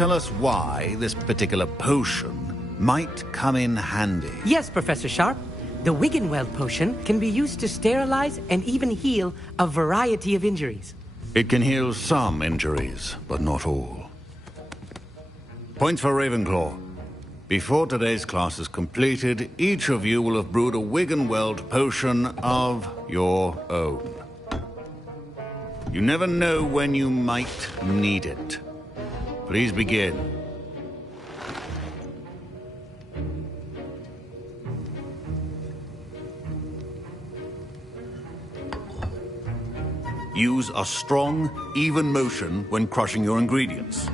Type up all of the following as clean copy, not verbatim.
tell us why this particular potion might come in handy? Yes, Professor Sharp. The Wiggenweld potion can be used to sterilize and even heal a variety of injuries. It can heal some injuries, but not all. Points for Ravenclaw. Before today's class is completed, each of you will have brewed a Wiggenweld potion of your own. You never know when you might need it. Please begin. Use a strong, even motion when crushing your ingredients.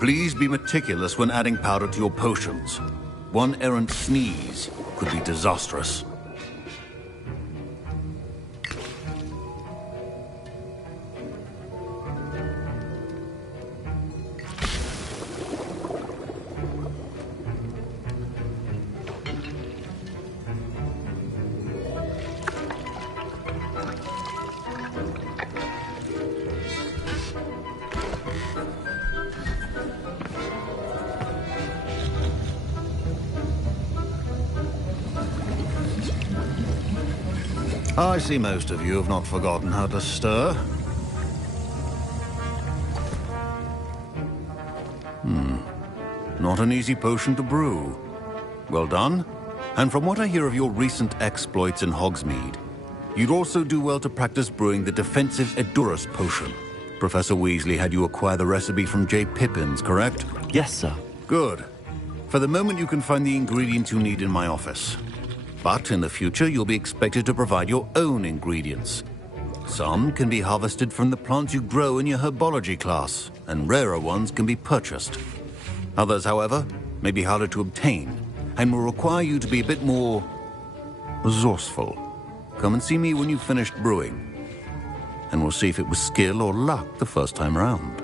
Please be meticulous when adding powder to your potions. One errant sneeze could be disastrous. I see most of you have not forgotten how to stir. Not an easy potion to brew. Well done. And from what I hear of your recent exploits in Hogsmeade, you'd also do well to practice brewing the defensive Edurus potion. Professor Weasley had you acquire the recipe from J. Pippins, correct? Yes, sir. Good. For the moment, you can find the ingredients you need in my office. But in the future, you'll be expected to provide your own ingredients. Some can be harvested from the plants you grow in your herbology class, and rarer ones can be purchased. Others, however, may be harder to obtain, and will require you to be a bit more resourceful. Come and see me when you've finished brewing, and we'll see if it was skill or luck the first time around.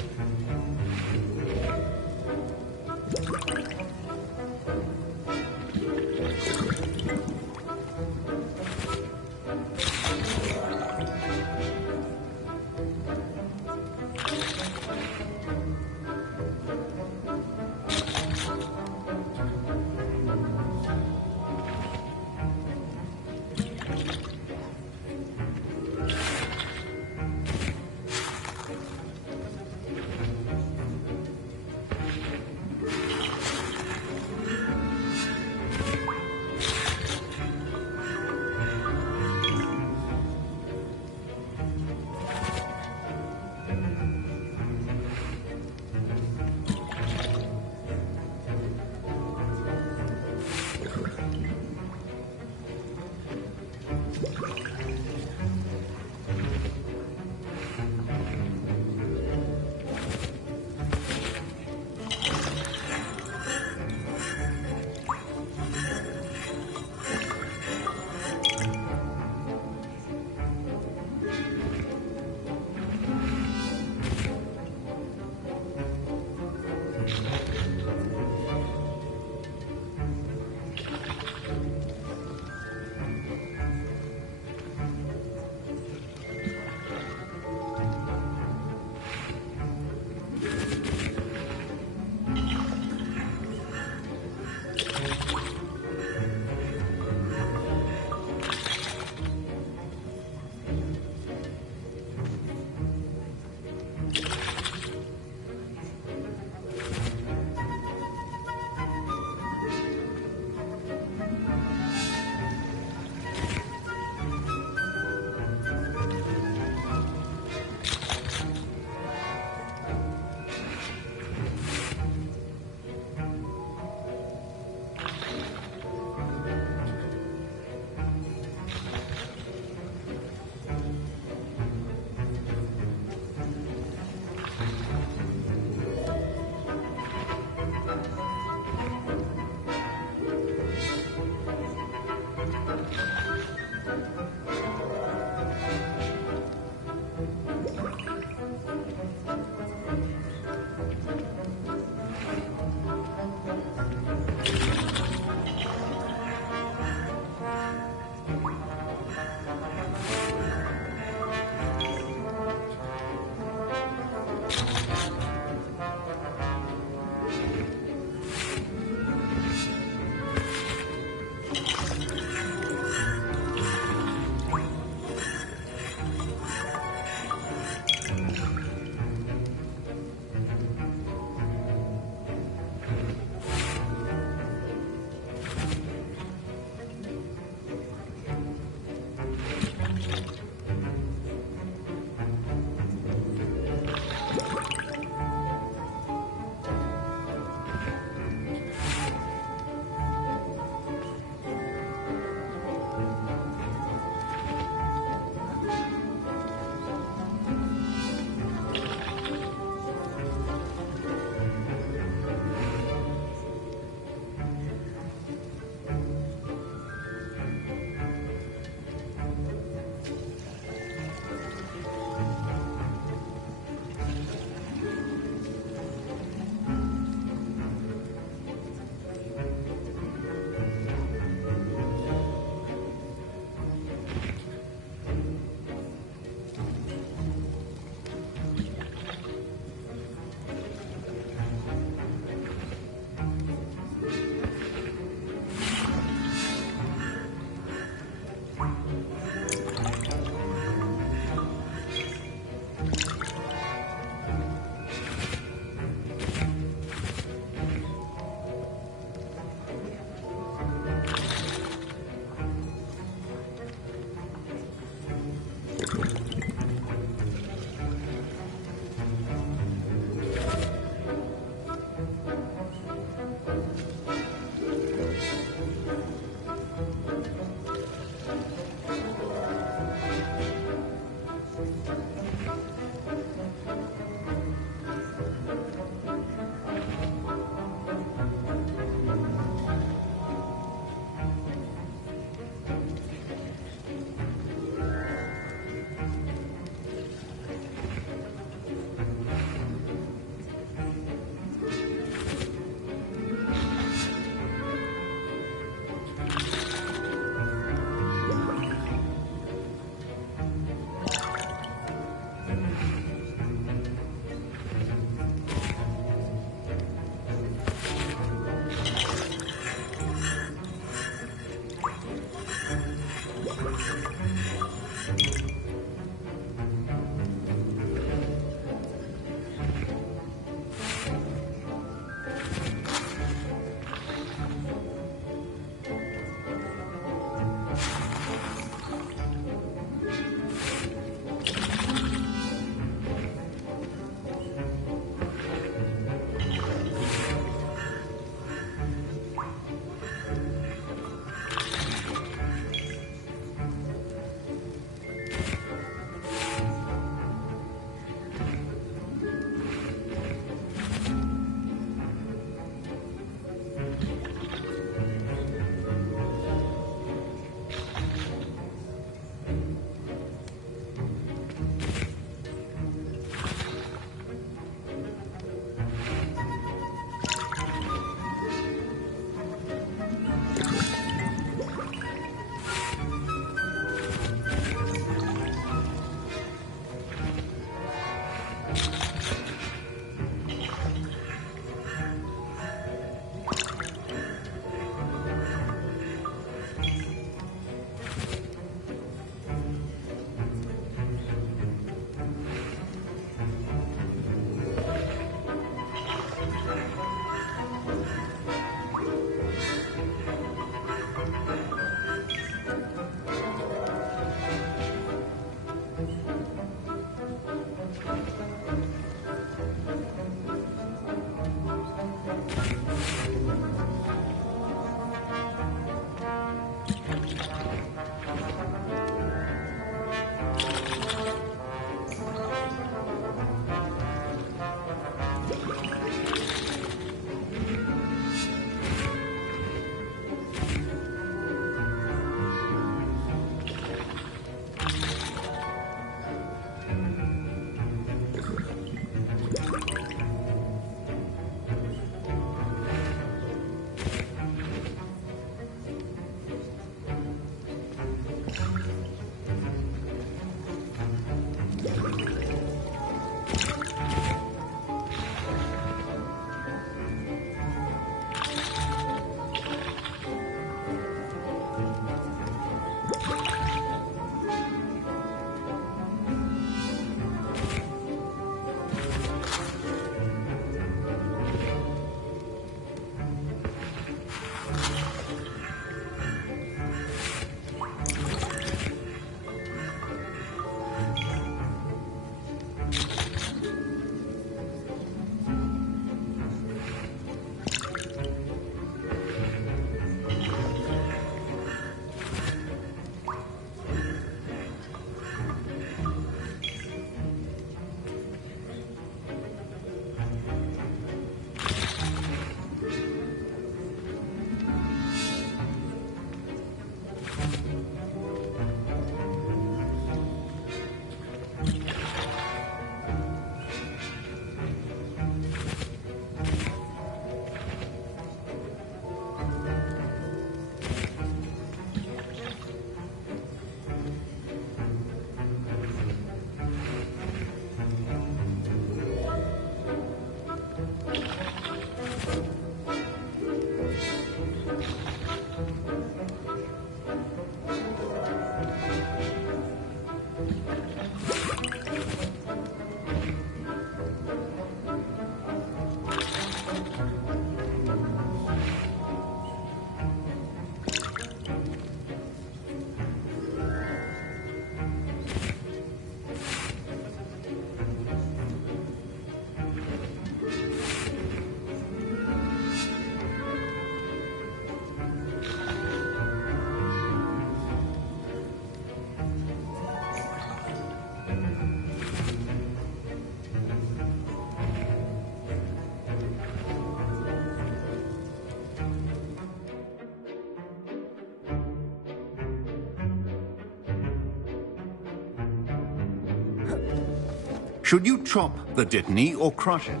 Should you chop the Dittany or crush it?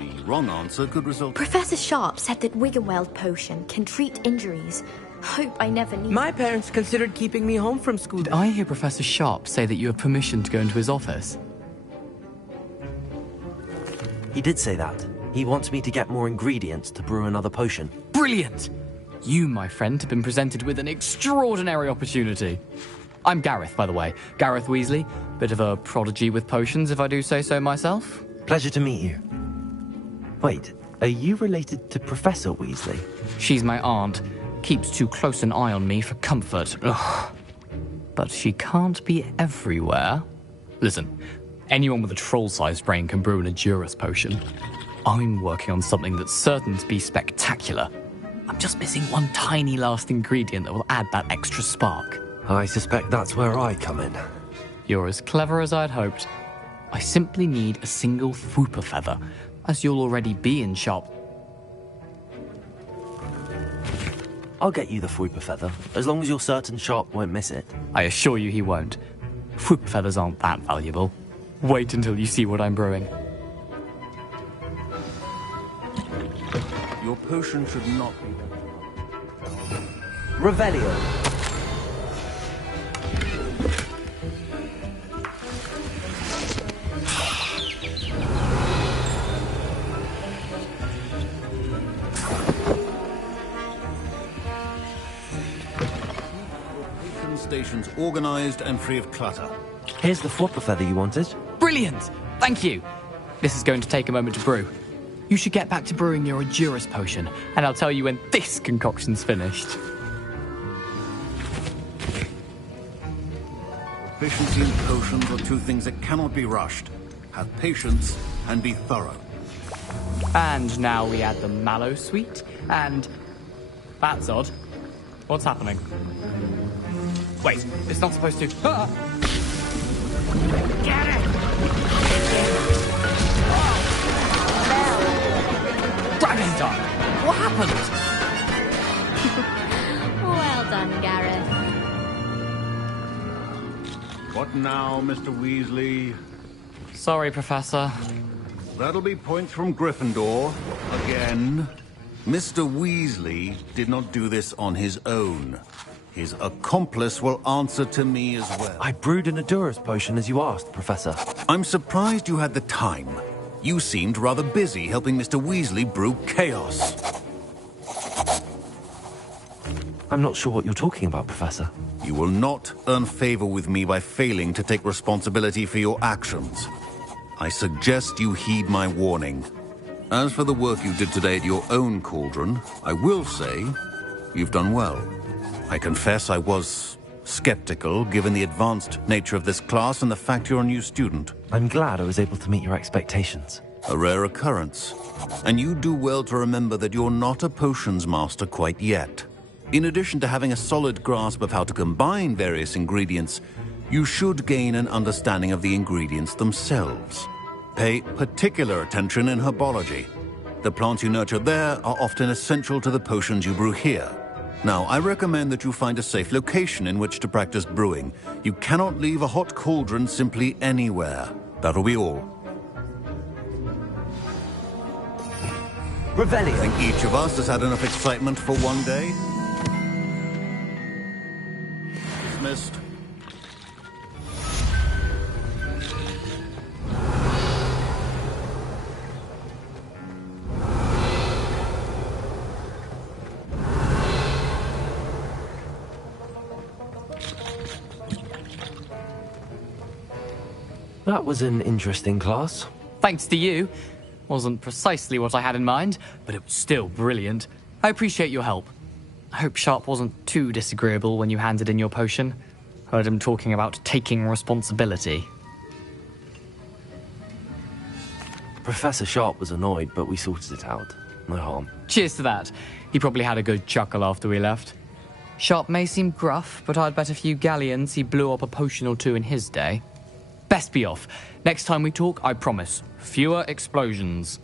The wrong answer could result... Professor Sharp said that Wiggenweld potion can treat injuries. Hope I never need... My parents considered keeping me home from school. Did I hear Professor Sharp say that you have permission to go into his office? He did say that. He wants me to get more ingredients to brew another potion. Brilliant! You, my friend, have been presented with an extraordinary opportunity. I'm Gareth, by the way. Gareth Weasley. Bit of a prodigy with potions, if I do say so myself. Pleasure to meet you. Wait, are you related to Professor Weasley? She's my aunt. Keeps too close an eye on me for comfort. Ugh. But she can't be everywhere. Listen, anyone with a troll-sized brain can brew an Edurus potion. I'm working on something that's certain to be spectacular. I'm just missing one tiny last ingredient that will add that extra spark. I suspect that's where I come in. You're as clever as I'd hoped. I simply need a single Fwooper feather, as you'll already be in shop. I'll get you the Fwooper feather, as long as you're certain Sharp won't miss it. I assure you he won't. Fwooper feathers aren't that valuable. Wait until you see what I'm brewing. Your potion should not be... Revelio. Stations organized and free of clutter. Here's the Fwooper feather you wanted. Brilliant! Thank you! This is going to take a moment to brew. You should get back to brewing your Edurus potion, and I'll tell you when this concoction's finished. Efficiency and potions are two things that cannot be rushed. Have patience and be thorough. And now we add the mallow sweet, and... That's odd. What's happening? Wait, it's not supposed to... Ah! Get it! Dragon's What happened? Well done, Gareth. What now, Mr. Weasley? Sorry, Professor. That'll be points from Gryffindor. Again. Mr. Weasley did not do this on his own. His accomplice will answer to me as well. I brewed an Edurus potion as you asked, Professor. I'm surprised you had the time. You seemed rather busy helping Mr. Weasley brew chaos. I'm not sure what you're talking about, Professor. You will not earn favor with me by failing to take responsibility for your actions. I suggest you heed my warning. As for the work you did today at your own cauldron, I will say you've done well. I confess I was skeptical, given the advanced nature of this class and the fact you're a new student. I'm glad I was able to meet your expectations. A rare occurrence. And you do well to remember that you're not a potions master quite yet. In addition to having a solid grasp of how to combine various ingredients, you should gain an understanding of the ingredients themselves. Pay particular attention in herbology. The plants you nurture there are often essential to the potions you brew here. Now, I recommend that you find a safe location in which to practice brewing. You cannot leave a hot cauldron simply anywhere. That'll be all. Revelio. I think each of us has had enough excitement for one day. Dismissed. That was an interesting class. Thanks to you. Wasn't precisely what I had in mind, but it was still brilliant. I appreciate your help. I hope Sharp wasn't too disagreeable when you handed in your potion. Heard him talking about taking responsibility. Professor Sharp was annoyed, but we sorted it out. No harm. Cheers to that. He probably had a good chuckle after we left. Sharp may seem gruff, but I'd bet a few galleons he blew up a potion or two in his day. Best be off. Next time we talk, I promise, fewer explosions.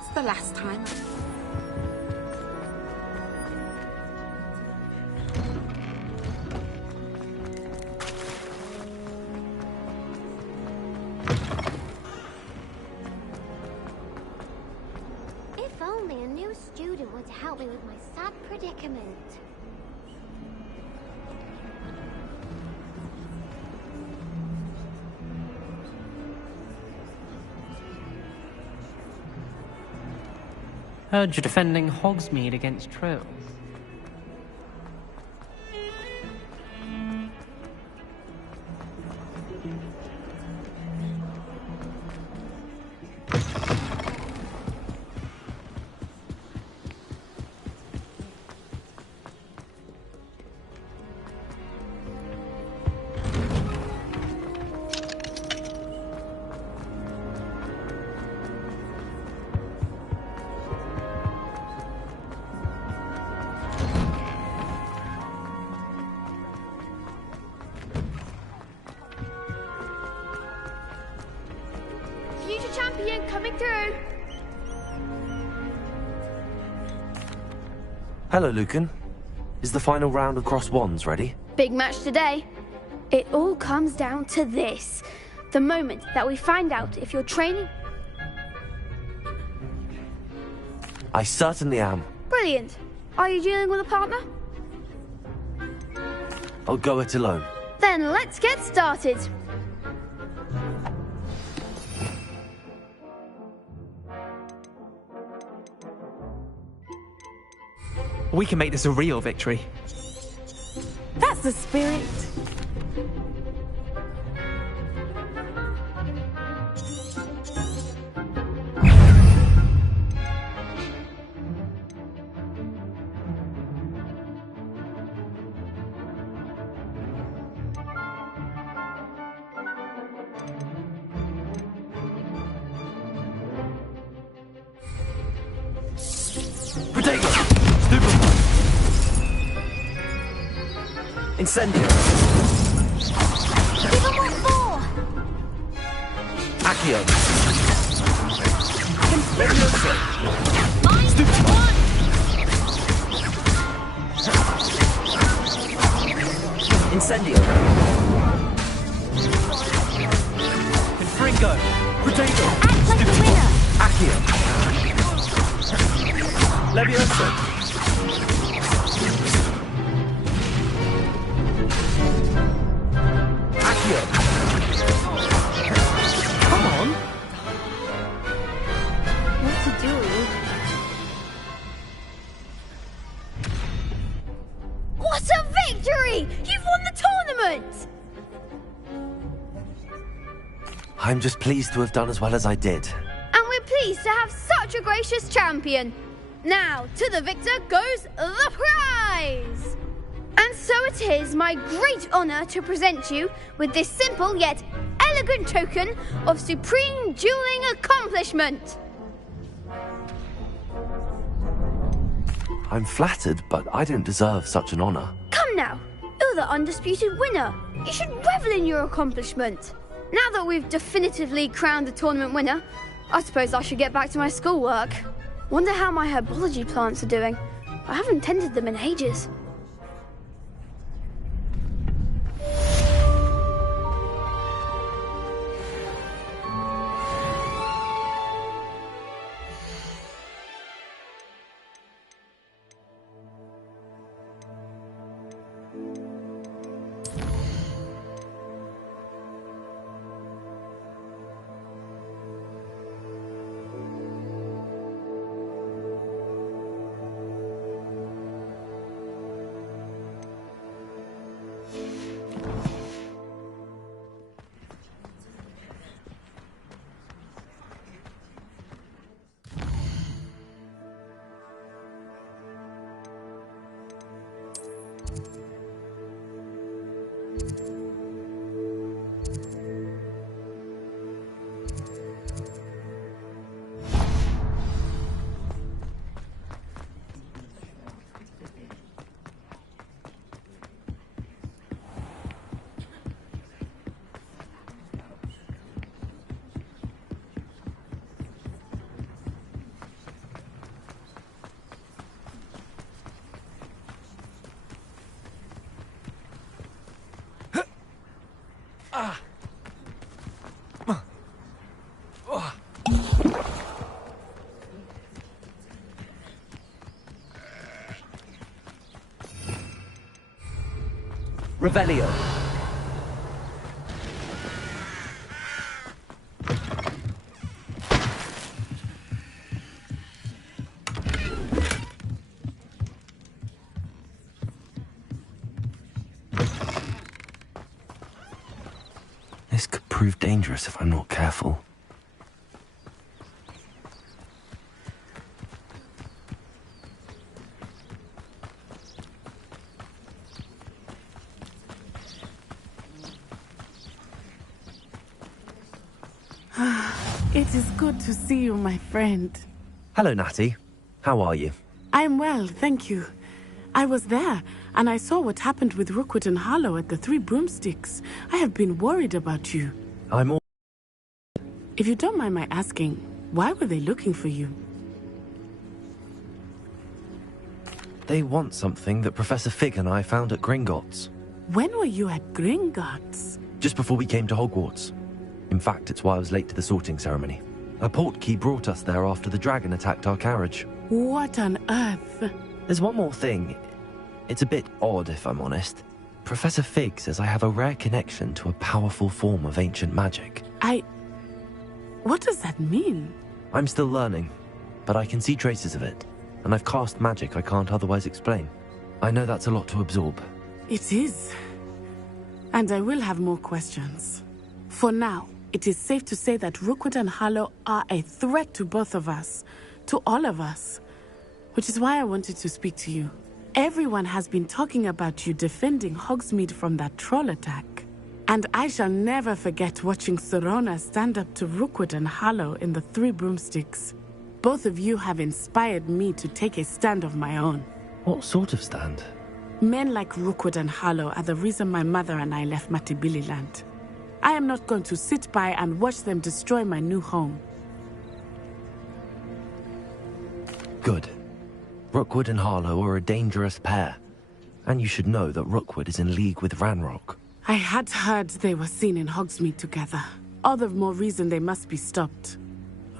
That's the last time. If only a new student were to help me with my sad predicament. Heard you're defending Hogsmeade against trolls. Future champion coming through. Hello, Lucan. Is the final round of Cross Wands ready? Big match today. It all comes down to this. The moment that we find out if you're training... I certainly am. Brilliant. Are you dealing with a partner? I'll go it alone. Then let's get started. We can make this a real victory. That's the spirit. Protego! Stupefy! Incendio! Give them what for? Accio! Leviosa! Stupefy! Incendio! Confringo! Protego! Act like a winner! Accio! Leviosa! Accio! Come on! What to do? What a victory! You've won the tournament! I'm just pleased to have done as well as I did. And we're pleased to have such a gracious champion. Now, to the victor goes the prize! And so it is my great honor to present you with this simple yet elegant token of supreme dueling accomplishment. I'm flattered, but I don't deserve such an honor. Come now, you're the undisputed winner. You should revel in your accomplishment. Now that we've definitively crowned the tournament winner, I suppose I should get back to my schoolwork. Wonder how my herbology plants are doing. I haven't tended them in ages. Revelio. This could prove dangerous if I'm not careful. It is good to see you, my friend. Hello, Natty. How are you? I'm well, thank you. I was there, and I saw what happened with Rookwood and Harlow at the Three Broomsticks. I have been worried about you. I'm all... If you don't mind my asking, why were they looking for you? They want something that Professor Fig and I found at Gringotts. When were you at Gringotts? Just before we came to Hogwarts. In fact, it's why I was late to the sorting ceremony. A portkey brought us there after the dragon attacked our carriage. What on earth? There's one more thing. It's a bit odd, if I'm honest. Professor Fig says I have a rare connection to a powerful form of ancient magic. What does that mean? I'm still learning, but I can see traces of it, and I've cast magic I can't otherwise explain. I know that's a lot to absorb. It is. And I will have more questions. For now, it is safe to say that Rookwood and Harlow are a threat to both of us, to all of us. Which is why I wanted to speak to you. Everyone has been talking about you defending Hogsmeade from that troll attack. And I shall never forget watching Sirona stand up to Rookwood and Harlow in the Three Broomsticks. Both of you have inspired me to take a stand of my own. What sort of stand? Men like Rookwood and Harlow are the reason my mother and I left Matabeleland. I am not going to sit by and watch them destroy my new home. Good. Rookwood and Harlow are a dangerous pair. And you should know that Rookwood is in league with Ranrock. I had heard they were seen in Hogsmeade together. All the more reason they must be stopped.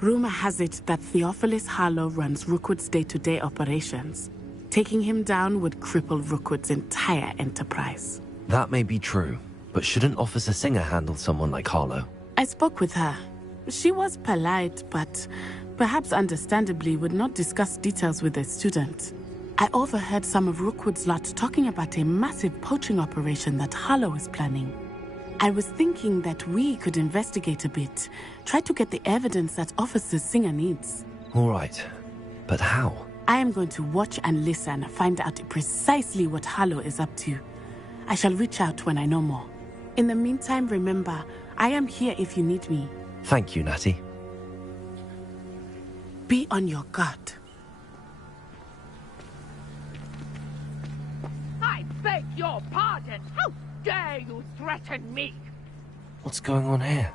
Rumor has it that Theophilus Harlow runs Rookwood's day-to-day operations. Taking him down would cripple Rookwood's entire enterprise. That may be true, but shouldn't Officer Singer handle someone like Harlow? I spoke with her. She was polite, but perhaps understandably would not discuss details with a student. I overheard some of Rookwood's lot talking about a massive poaching operation that Harlow is planning. I was thinking that we could investigate a bit, try to get the evidence that Officer Singer needs. All right, but how? I am going to watch and listen, find out precisely what Harlow is up to. I shall reach out when I know more. In the meantime, remember, I am here if you need me. Thank you, Natty. Be on your guard. I beg your pardon! How dare you threaten me? What's going on here?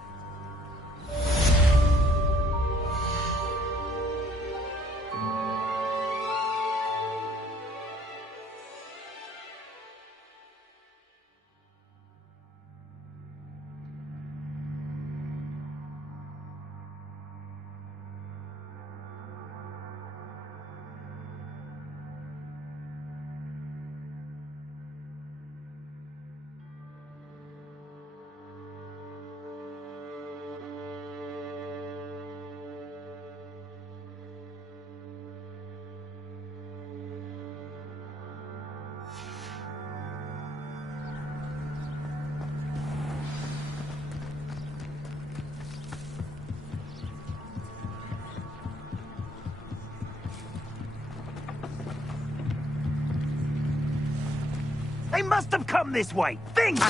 They must have come this way. Think!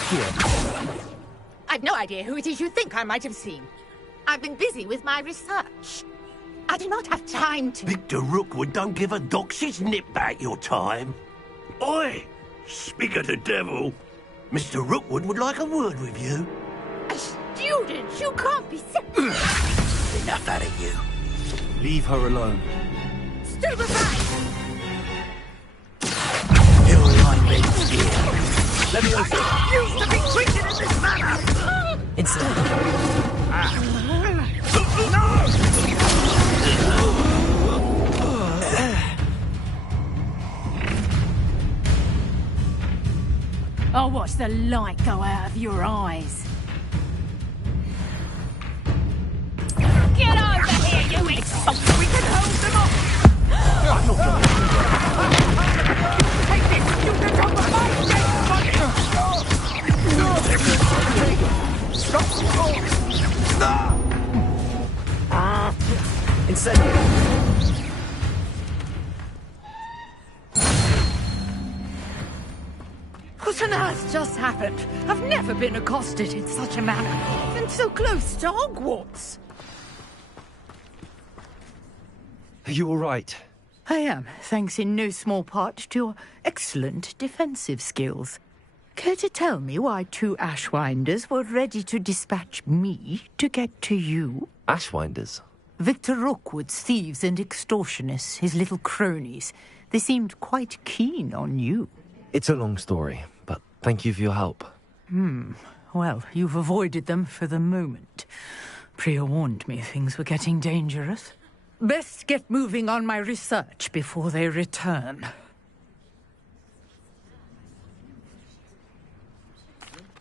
I've no idea who it is you think I might have seen. I've been busy with my research. I do not have time to... Victor Rookwood don't give a doxy's nip back your time. Oi! Speak of the devil. Mr. Rookwood would like a word with you. A student? You can't be sick. Enough out of you. Leave her alone. Stand aside! Let me also. I refuse to be treated in this manner! Instead. Oh, watch the light go out of your eyes. Get over here, you insults! We can hold them off! I'm not going to do that. Take this! You can come with Stop! Incendio! What on earth just happened? I've never been accosted in such a manner, and so close to Hogwarts. Are you all right? I am, thanks in no small part to your excellent defensive skills. Care to tell me why 2 Ashwinders were ready to dispatch me to get to you? Ashwinders? Victor Rookwood's thieves and extortionists, his little cronies. They seemed quite keen on you. It's a long story, but thank you for your help. Well, you've avoided them for the moment. Priya warned me things were getting dangerous. Best get moving on my research before they return.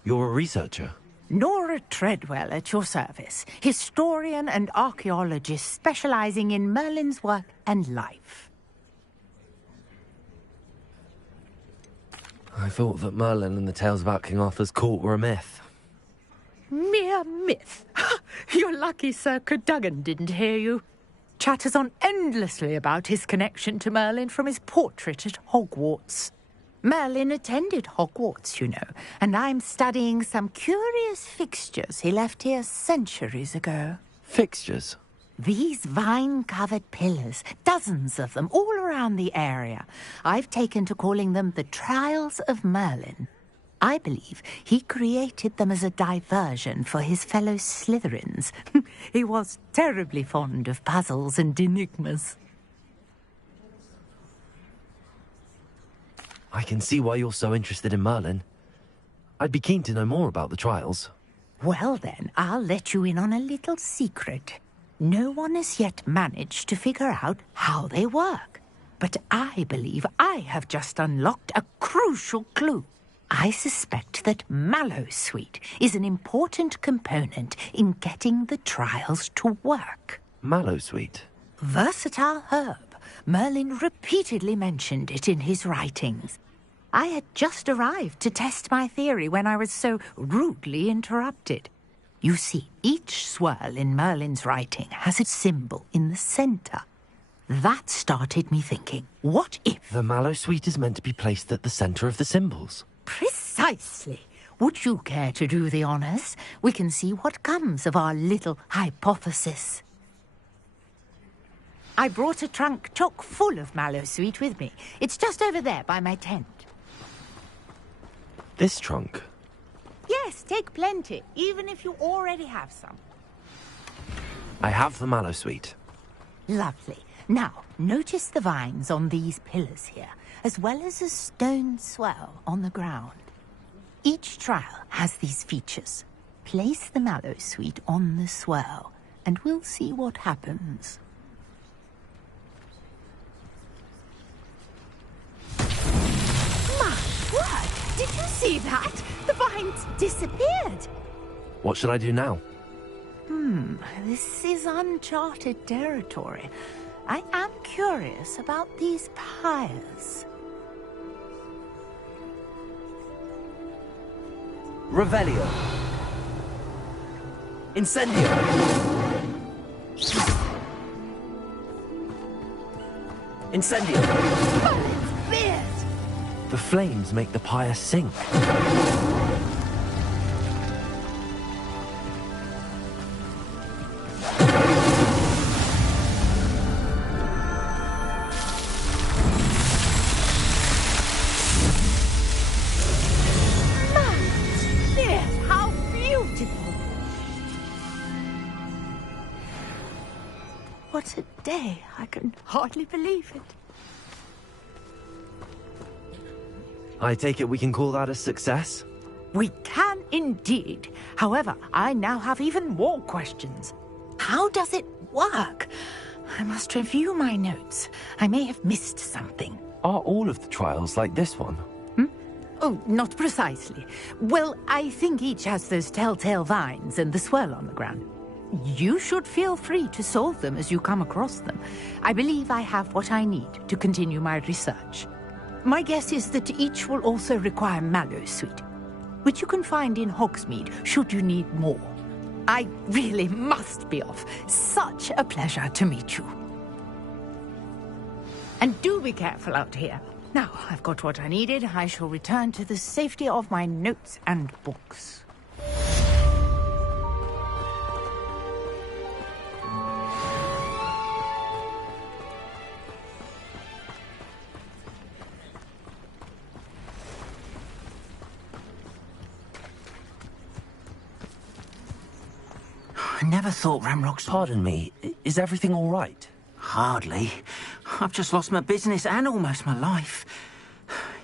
You're a researcher? Nora Treadwell at your service. Historian and archaeologist specializing in Merlin's work and life. I thought that Merlin and the tales about King Arthur's court were a myth. Mere myth. You're lucky Sir Cadogan didn't hear you. Chatters on endlessly about his connection to Merlin from his portrait at Hogwarts. Merlin attended Hogwarts, you know, and I'm studying some curious fixtures he left here centuries ago. Fixtures? These vine-covered pillars, dozens of them, all around the area. I've taken to calling them the Trials of Merlin. I believe he created them as a diversion for his fellow Slytherins. He was terribly fond of puzzles and enigmas. I can see why you're so interested in Merlin. I'd be keen to know more about the trials. Well then, I'll let you in on a little secret. No one has yet managed to figure out how they work. But I believe I have just unlocked a crucial clue. I suspect that Mallowsweet is an important component in getting the trials to work. Mallowsweet? Versatile herb. Merlin repeatedly mentioned it in his writings. I had just arrived to test my theory when I was so rudely interrupted. You see, each swirl in Merlin's writing has a symbol in the center. That started me thinking, what if... The Mallowsweet is meant to be placed at the center of the symbols. Precisely. Would you care to do the honors? We can see what comes of our little hypothesis. I brought a trunk chock full of Mallowsweet with me. It's just over there by my tent. This trunk? Yes, take plenty, even if you already have some. I have the Mallowsweet. Lovely. Now, notice the vines on these pillars here, as well as a stone swell on the ground. Each trial has these features. Place the Mallowsweet on the swell, and we'll see what happens. My word! Did you see that? The vines disappeared. What should I do now? This is uncharted territory. I am curious about these pyres. Revelio. Incendio. Incendio. Merlin's beard! The flames make the pyre sink. What a day. I can hardly believe it. I take it we can call that a success? We can indeed. However, I now have even more questions. How does it work? I must review my notes. I may have missed something. Are all of the trials like this one? Oh, not precisely. Well, I think each has those telltale vines and the swirl on the ground. You should feel free to solve them as you come across them. I believe I have what I need to continue my research. My guess is that each will also require mallow sweet, which you can find in Hogsmeade should you need more. I really must be off. Such a pleasure to meet you. And do be careful out here. Now, I've got what I needed. I shall return to the safety of my notes and books. I never thought Ranrock's... Pardon me, is everything all right? Hardly. I've just lost my business and almost my life.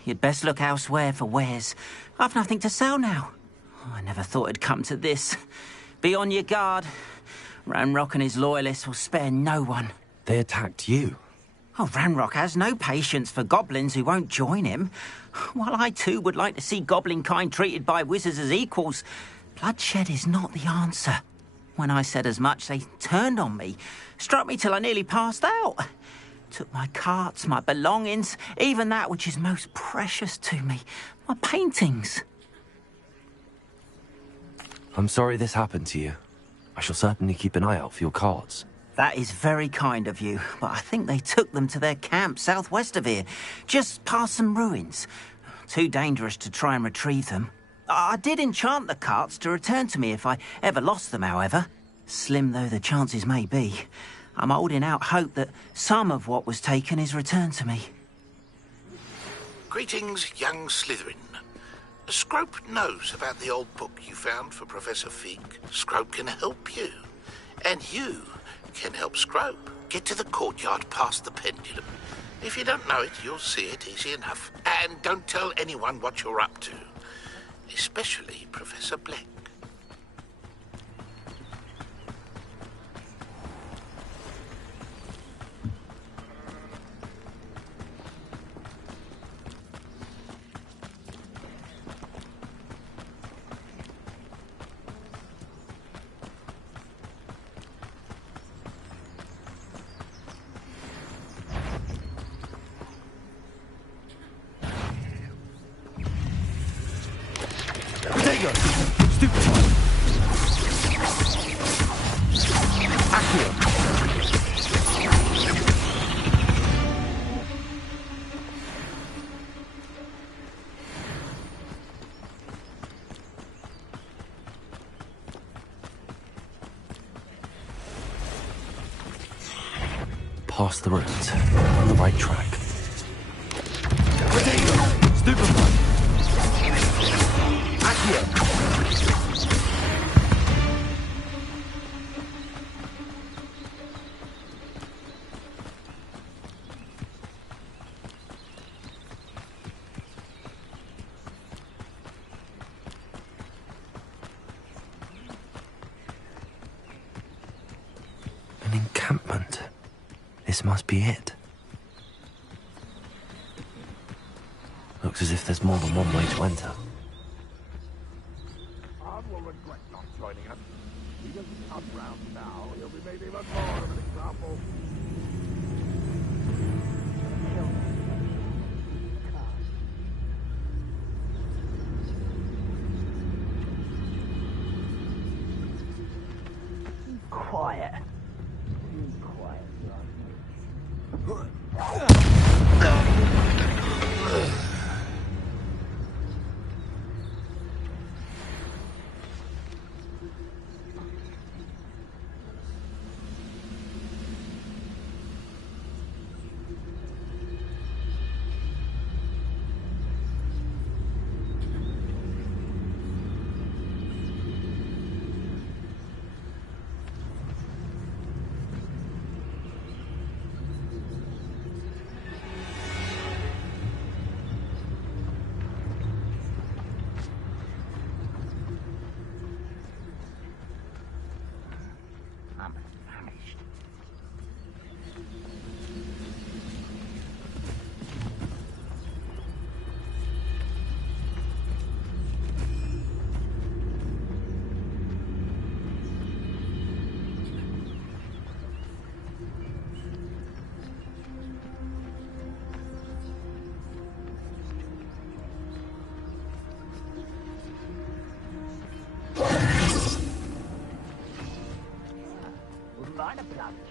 You'd best look elsewhere for wares. I've nothing to sell now. I never thought it'd come to this. Be on your guard. Ranrock and his loyalists will spare no one. They attacked you. Oh, Ranrock has no patience for goblins who won't join him. While I too would like to see goblin kind treated by wizards as equals, bloodshed is not the answer. When I said as much, they turned on me, struck me till I nearly passed out. Took my carts, my belongings, even that which is most precious to me, my paintings. I'm sorry this happened to you. I shall certainly keep an eye out for your cards. That is very kind of you, but I think they took them to their camp southwest of here, just past some ruins. Too dangerous to try and retrieve them. I did enchant the carts to return to me if I ever lost them, however. Slim though the chances may be, I'm holding out hope that some of what was taken is returned to me. Greetings, young Slytherin. Scrope knows about the old book you found for Professor Fig. Scrope can help you. And you can help Scrope. Get to the courtyard past the pendulum. If you don't know it, you'll see it easy enough. And don't tell anyone what you're up to. Especially Professor Black. Past the ruins. On the right track. Stupefy! Accio! An encampment. This must be it. Looks as if there's more than one way to enter. Ard will regret not joining us. He doesn't come round now, he'll be made even more of an example. Quiet.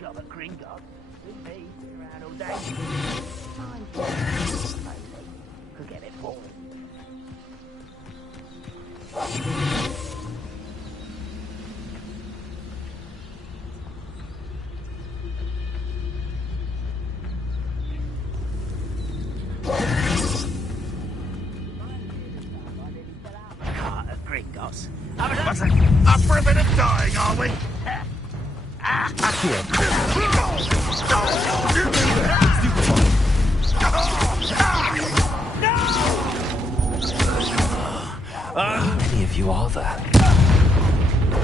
job at Gringotts. With me, sit around all day. Time flies. Could get it boring. Cart at Gringotts. What's that? Up for a bit of dying, are we? How many of you are there?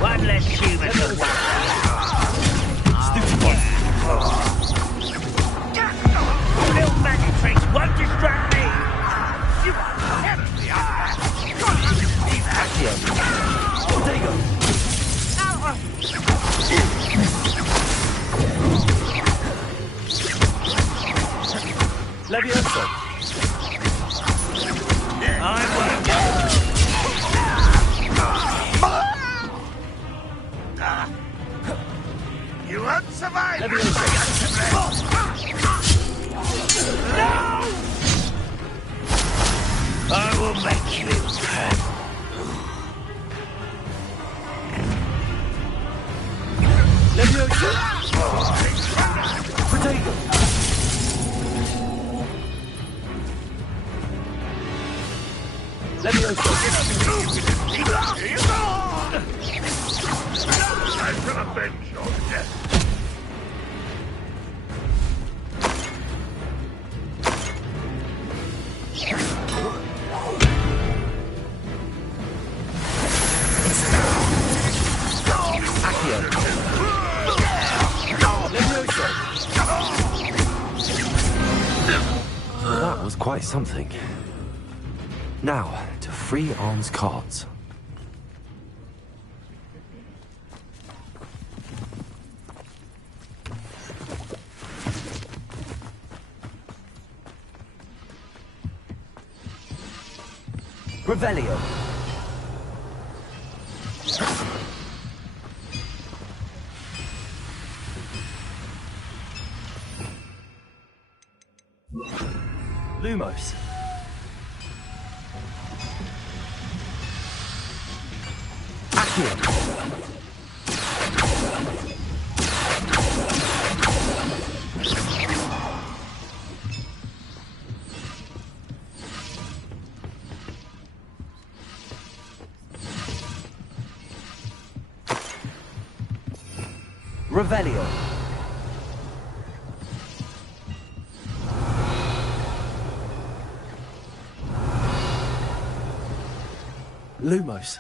One less human to worry. Little magic tricks won't distract me. You are terribly There you go. Levioso. I won't. You won't survive! No! I will make you pay. Levioso. Potato. I'm gonna avenge your death. That was quite something. Now, to free Arn's cards. Revelio. Lumos. Revelio. Lumos.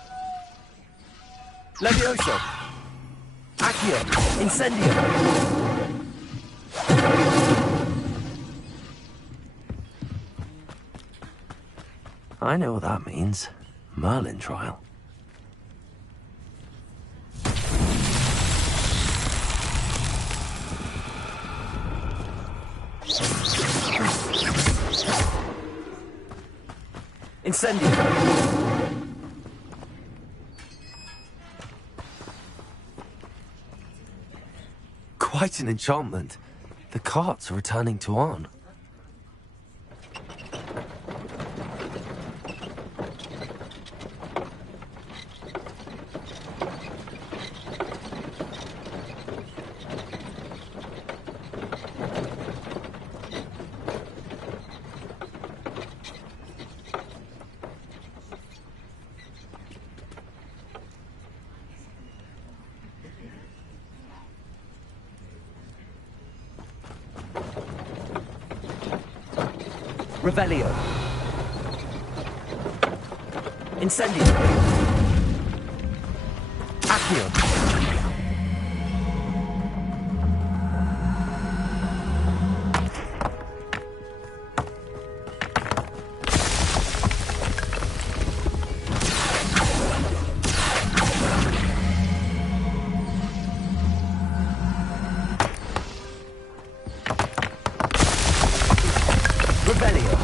Levioso. Accio. Incendio. I know what that means. Merlin trial. Incendio. Quite an enchantment. The carts are returning to Arn. Revelio. Incendio. Accio. Revelio.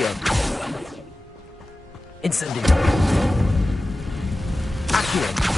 Accio. Incendio. Accio.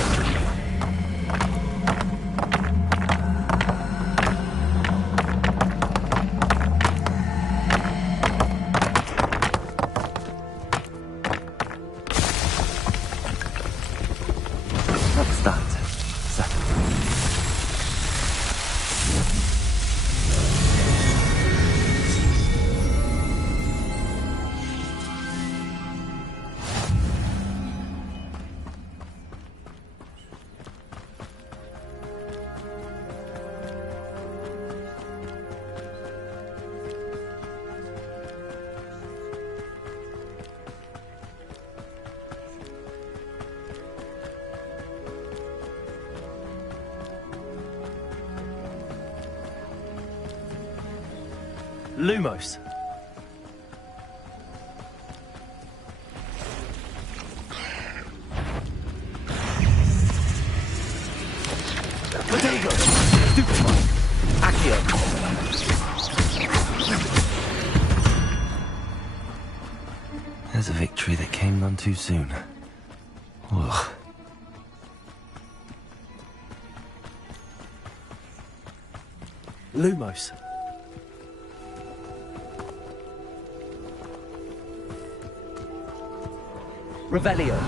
Lumos. Potato. Stupefy. Accio. There's a victory that came none too soon. Ugh. Lumos. Revelio.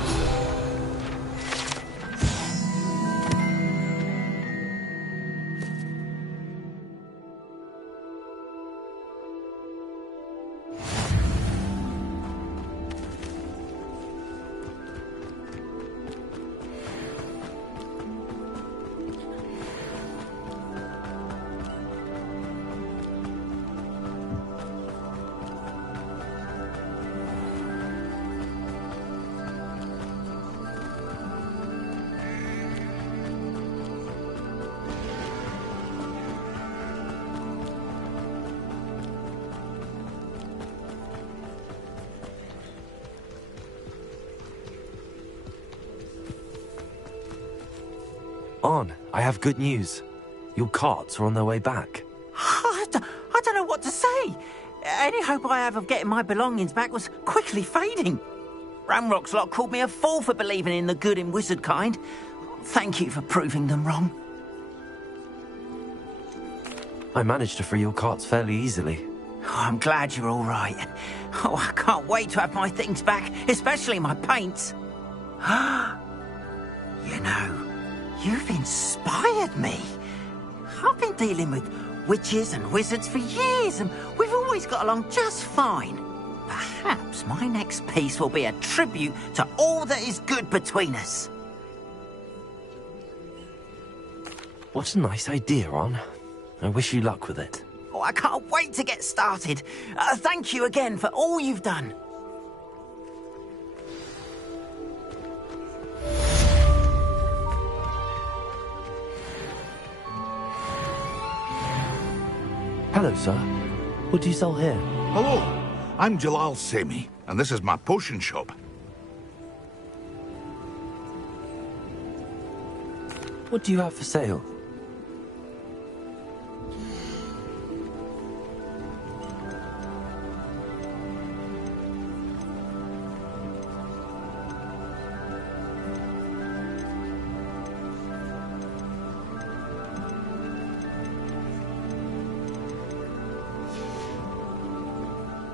On, I have good news. Your carts are on their way back. I don't know what to say. Any hope I have of getting my belongings back was quickly fading. Ramrock's lot called me a fool for believing in the good in wizard kind. Thank you for proving them wrong. I managed to free your carts fairly easily. Oh, I'm glad you're all right. Oh, I can't wait to have my things back, especially my paints. You know, you've inspired me. I've been dealing with witches and wizards for years, and we've always got along just fine. Perhaps my next piece will be a tribute to all that is good between us. What a nice idea, On. I wish you luck with it. Oh, I can't wait to get started. Thank you again for all you've done. Hello, sir. What do you sell here? Hello, I'm Jalal Semi, and this is my potion shop. What do you have for sale?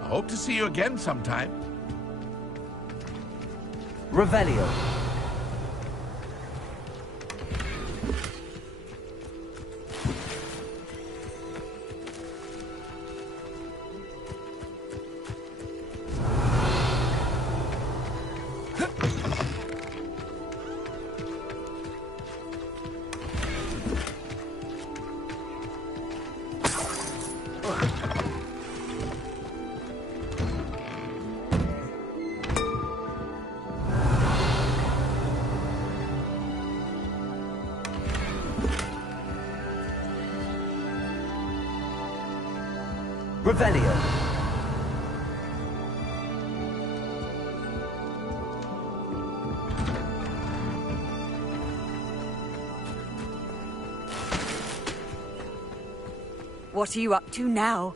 Hope to see you again sometime. Revelio. Revelio. What are you up to now?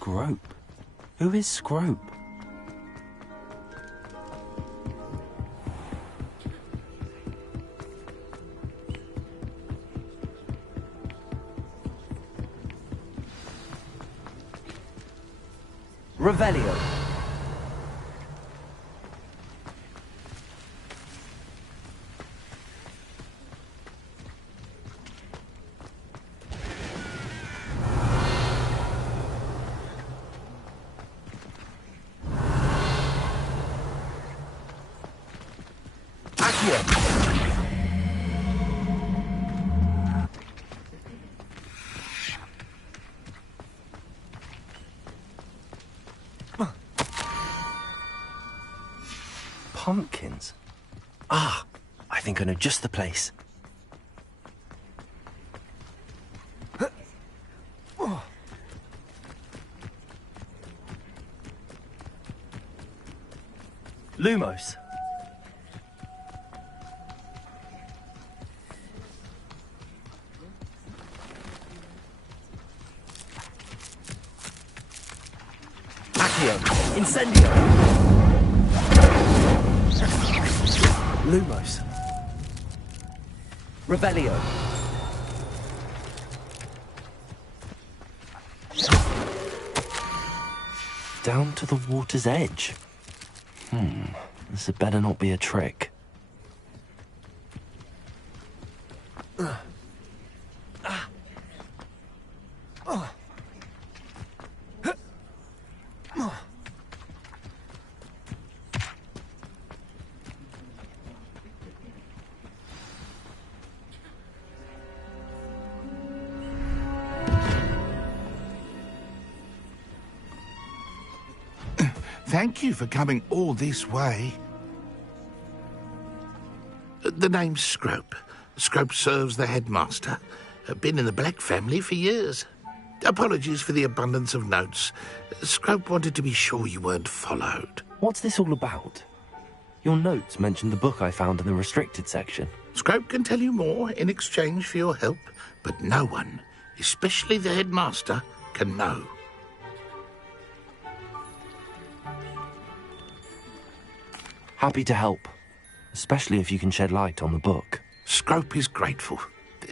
Scrope? Who is Scrope? Revelio. Pumpkins? Ah, I think I know just the place. Lumos. Accio. Incendio. Lumos. Revelio. Down to the water's edge. This had better not be a trick. Thank you for coming all this way. The name's Scrope. Scrope serves the headmaster. Been in the Black family for years. Apologies for the abundance of notes. Scrope wanted to be sure you weren't followed. What's this all about? Your notes mentioned the book I found in the restricted section. Scrope can tell you more in exchange for your help, but no one, especially the headmaster, can know. Happy to help, especially if you can shed light on the book. Scrope is grateful.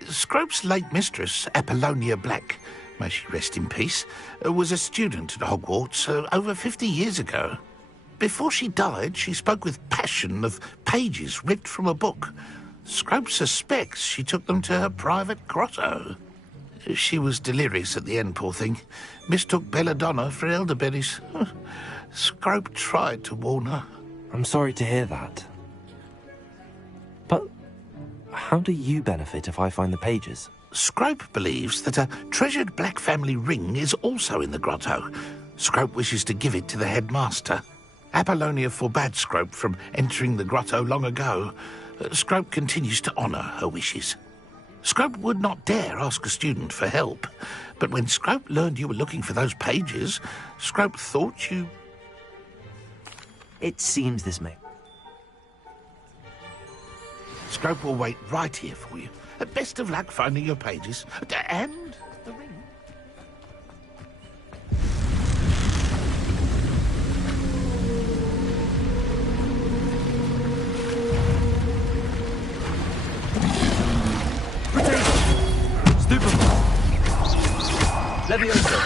Scrope's late mistress, Apollonia Black, may she rest in peace, was a student at Hogwarts over 50 years ago. Before she died, she spoke with passion of pages ripped from a book. Scrope suspects she took them to her private grotto. She was delirious at the end, poor thing. Mistook belladonna for elderberries. Scrope tried to warn her. I'm sorry to hear that. But how do you benefit if I find the pages? Scrope believes that a treasured Black family ring is also in the grotto. Scrope wishes to give it to the headmaster. Apollonia forbade Scrope from entering the grotto long ago. Scrope continues to honour her wishes. Scrope would not dare ask a student for help, but when Scrope learned you were looking for those pages, Scrope thought you... It seems this may. Scrope will wait right here for you. Best of luck finding your pages. And the ring. Stupefy. Levioso.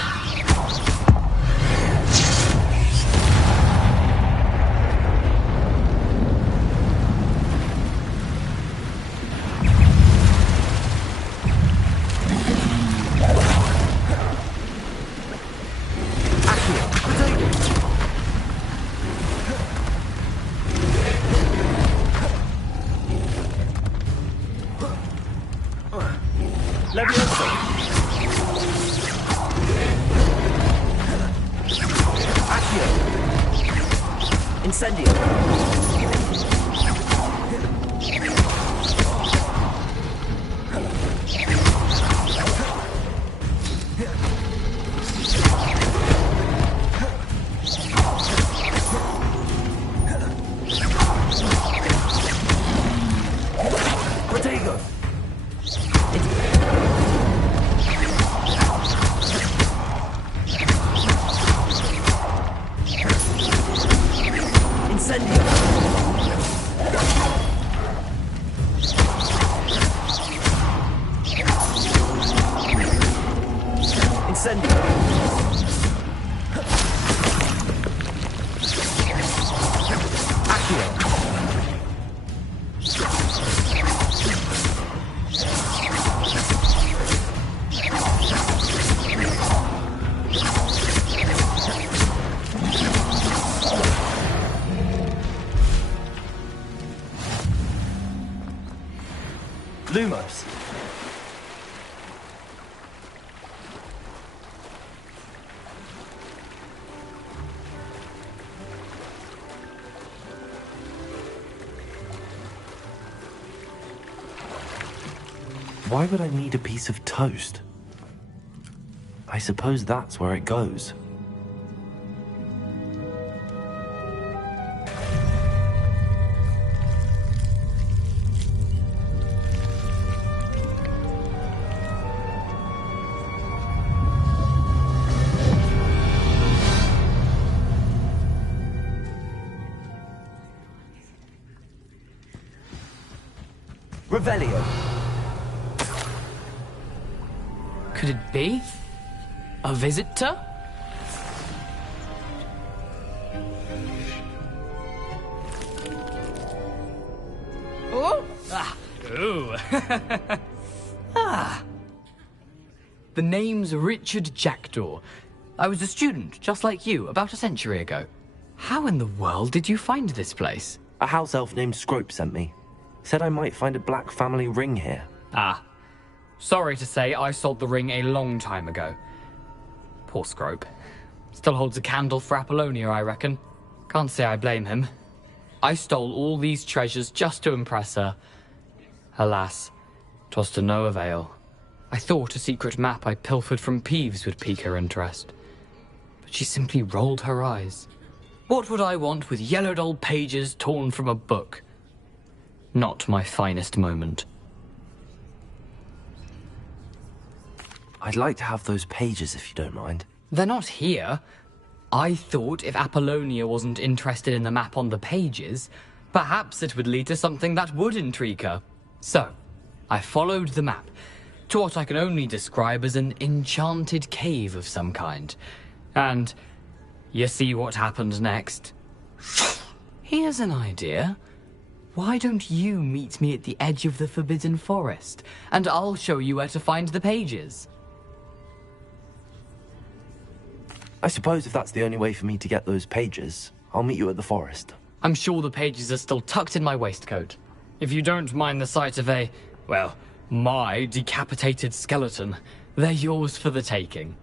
Levioso. Accio. Incendio. Protego. Lumos. Why would I need a piece of toast? I suppose that's where it goes. Revelio. Could it be? A visitor? Oh! Ah! Ooh! Ah! The name's Richard Jackdaw. I was a student, just like you, about a century ago. How in the world did you find this place? A house elf named Scrope sent me. Said I might find a black family ring here. Ah. Sorry to say, I sold the ring a long time ago. Poor Scrope. Still holds a candle for Apollonia, I reckon. Can't say I blame him. I stole all these treasures just to impress her. Alas, 'twas to no avail. I thought a secret map I pilfered from Peeves would pique her interest. But she simply rolled her eyes. What would I want with yellowed old pages torn from a book? Not my finest moment. I'd like to have those pages if you don't mind. They're not here. I thought if Apollonia wasn't interested in the map on the pages, perhaps it would lead to something that would intrigue her. So, I followed the map to what I can only describe as an enchanted cave of some kind. And you see what happened next? Here's an idea. Why don't you meet me at the edge of the Forbidden Forest, and I'll show you where to find the pages? I suppose if that's the only way for me to get those pages, I'll meet you at the forest. I'm sure the pages are still tucked in my waistcoat. If you don't mind the sight of my decapitated skeleton, they're yours for the taking.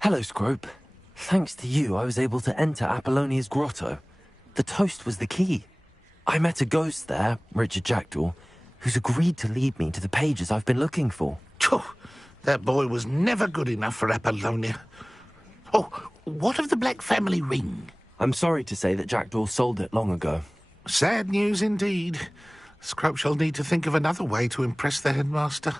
Hello, Scrope. Thanks to you, I was able to enter Apollonia's grotto. The toast was the key. I met a ghost there, Richard Jackdaw, who's agreed to lead me to the pages I've been looking for. That boy was never good enough for Apollonia. Oh, what of the Black family ring? I'm sorry to say that Jackdaw sold it long ago. Sad news indeed. Scrope shall need to think of another way to impress the headmaster.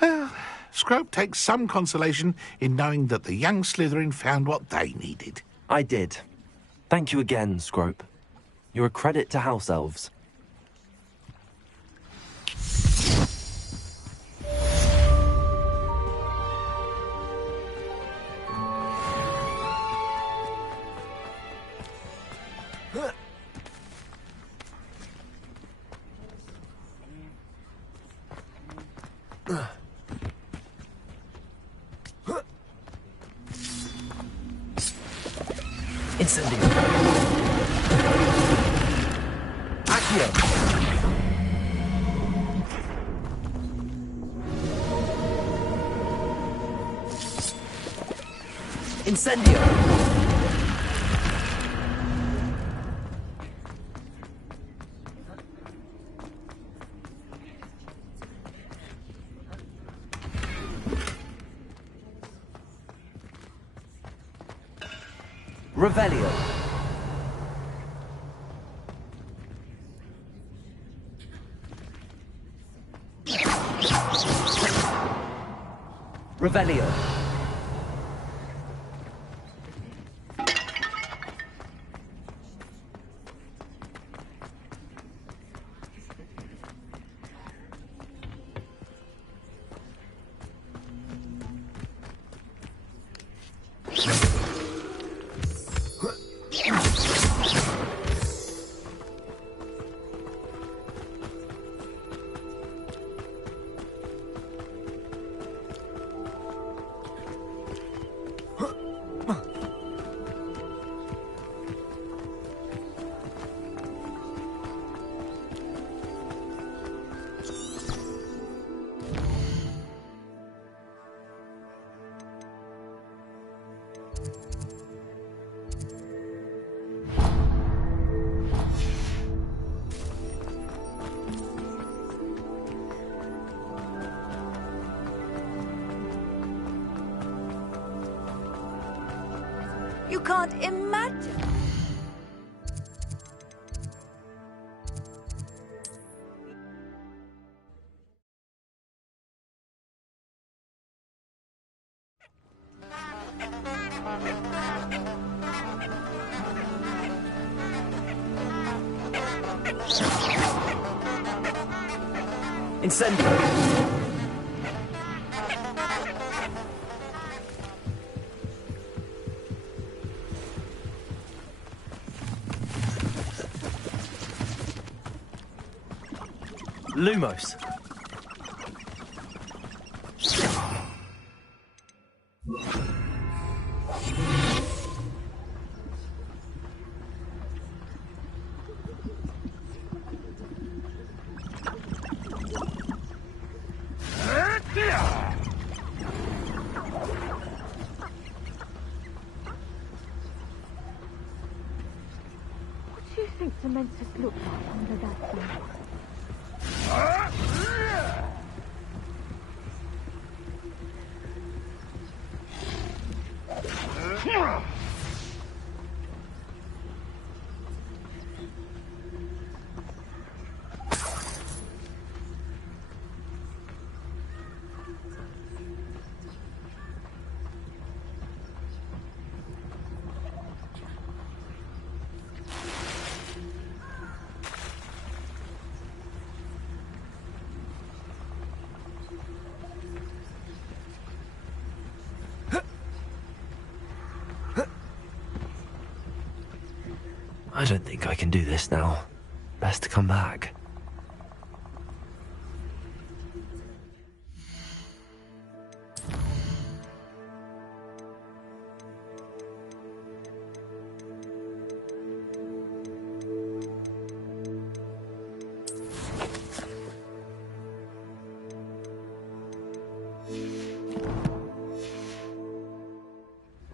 Well, Scrope takes some consolation in knowing that the young Slytherin found what they needed. I did. Thank you again, Scrope. You're a credit to House Elves. Incendio. Accio. Incendio. Revelio. Revelio. You can't imagine. Incendio. Lumos. What do you think Dementus looked like under that sun? I don't think I can do this now. Best to come back.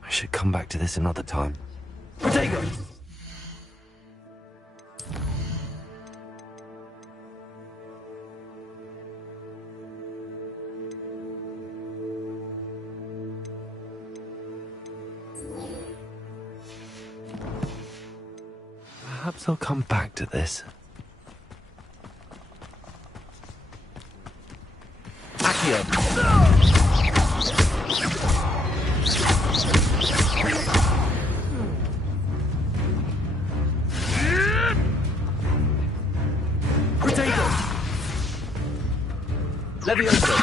I should come back to this another time. Protego! Perhaps I'll come back to this. Accio! Protego! Levioso!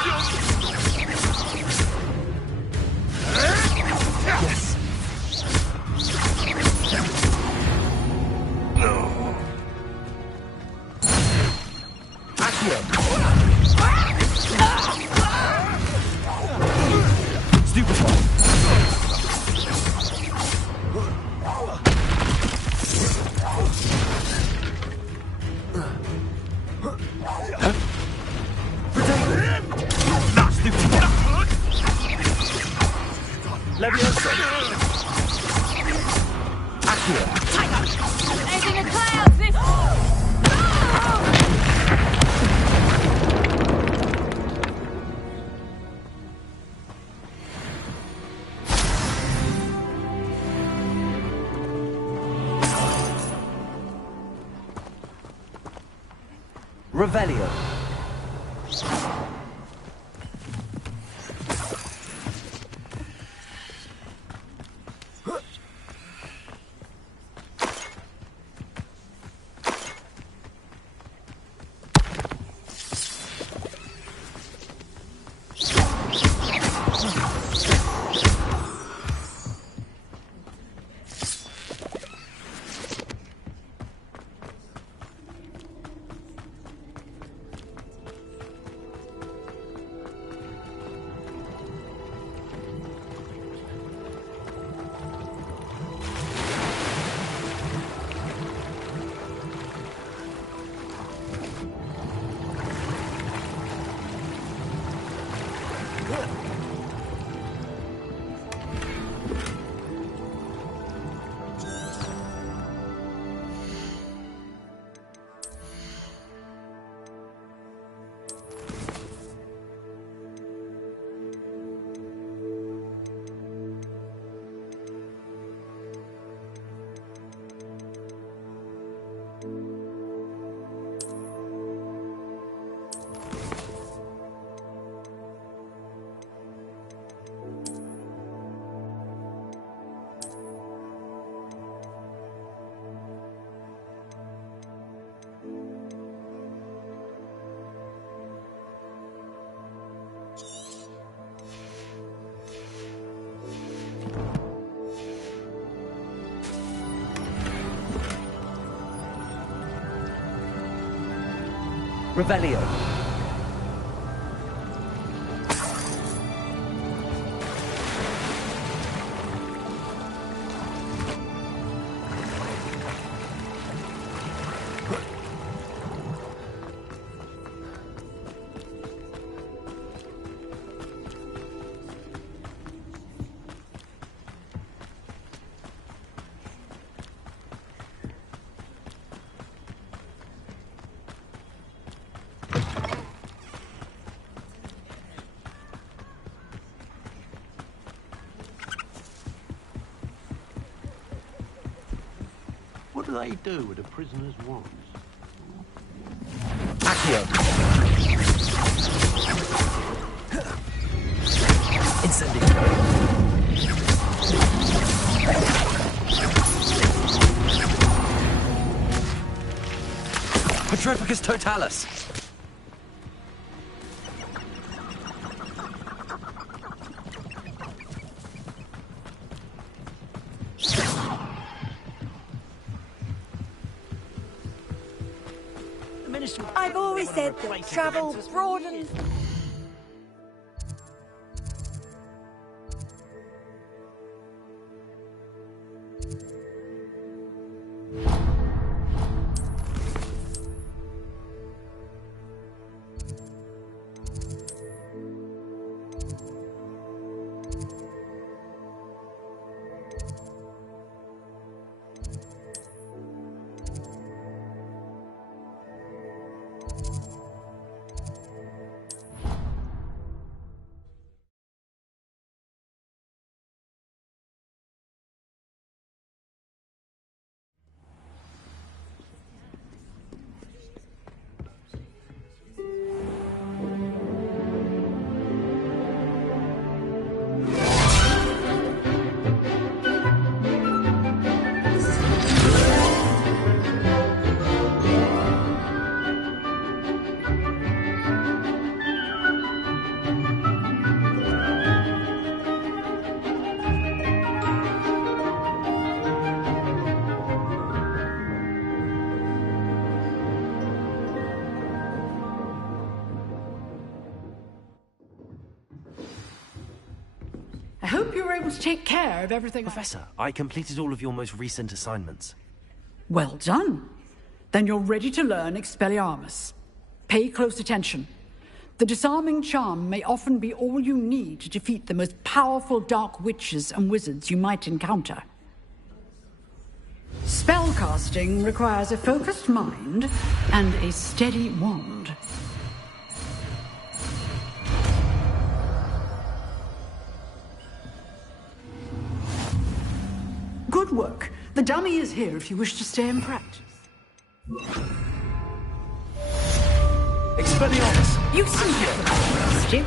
Yes! Stupefy! Revelio. Revelio. What do they do with a prisoner's wands? Accio. Incendio. Petropicus totalis. I've always said that travel broadens. I hope you were able to take care of everything. Professor, I completed all of your most recent assignments. Well done. Then you're ready to learn Expelliarmus. Pay close attention. The disarming charm may often be all you need to defeat the most powerful dark witches and wizards you might encounter. Spellcasting requires a focused mind and a steady wand. Good work. The dummy is here if you wish to stay in practice. Expelliarmus! You seem to have a stick,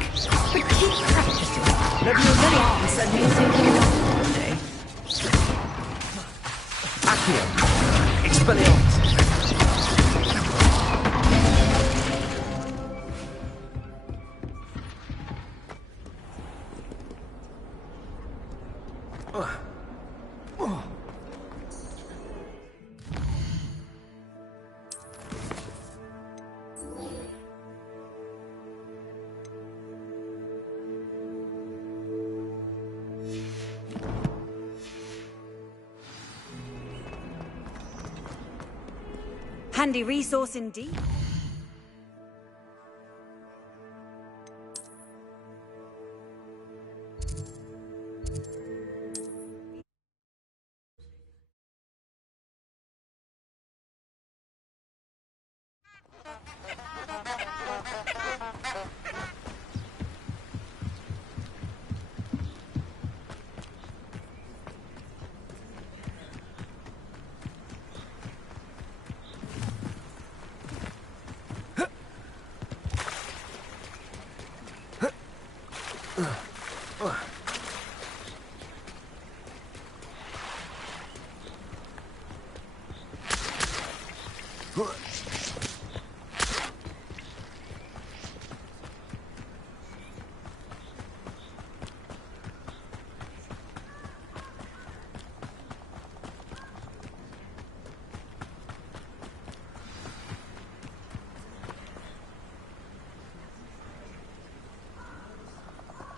but keep practicing. Expelliarmus said he'll take you along one day. Accio! Expelliarmus! Handy resource indeed.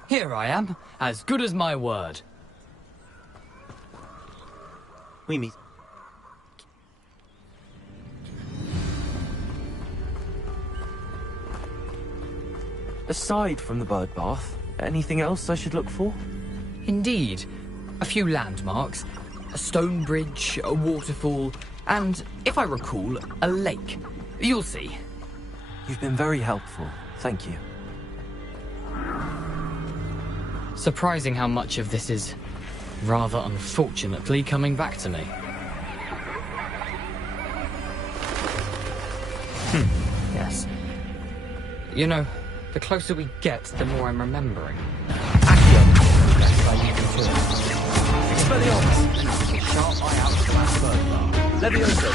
Here I am, as good as my word. We meet. Aside from the bird bath, anything else I should look for? Indeed. A few landmarks, a stone bridge, a waterfall, and, if I recall, a lake. You'll see. You've been very helpful. Thank you. Surprising how much of this is, rather unfortunately, coming back to me. Yes. You know, the closer we get, the more I'm remembering. Accio! Less I usually talk. Expelliarmus! Sharp eye out for that bird bar. Levioso!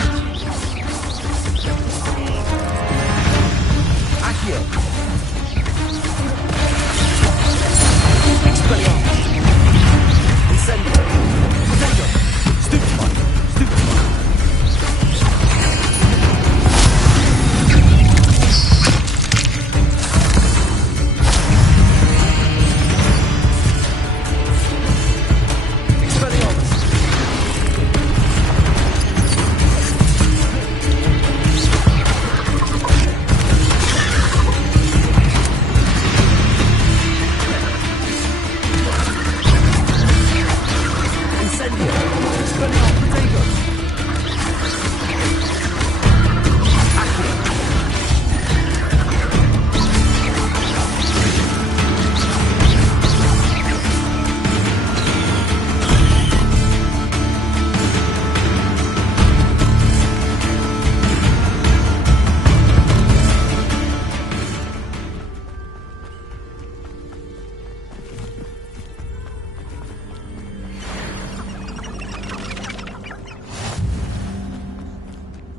Accio! Expelliarmus! Incendio! Potato! Stupefy! Stupefy!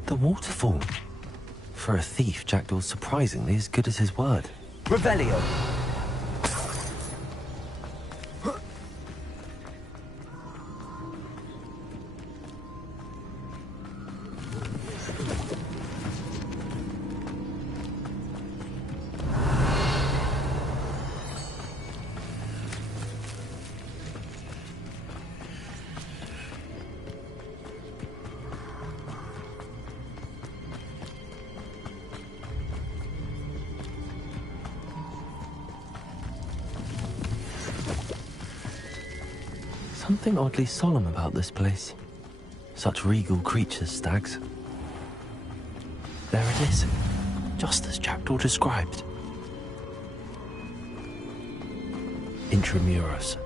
The waterfall. For a thief, Jackdaw's surprisingly as good as his word. Revelio! Something oddly solemn about this place. Such regal creatures, stags. There it is, just as Jackdaw described. Intramuros.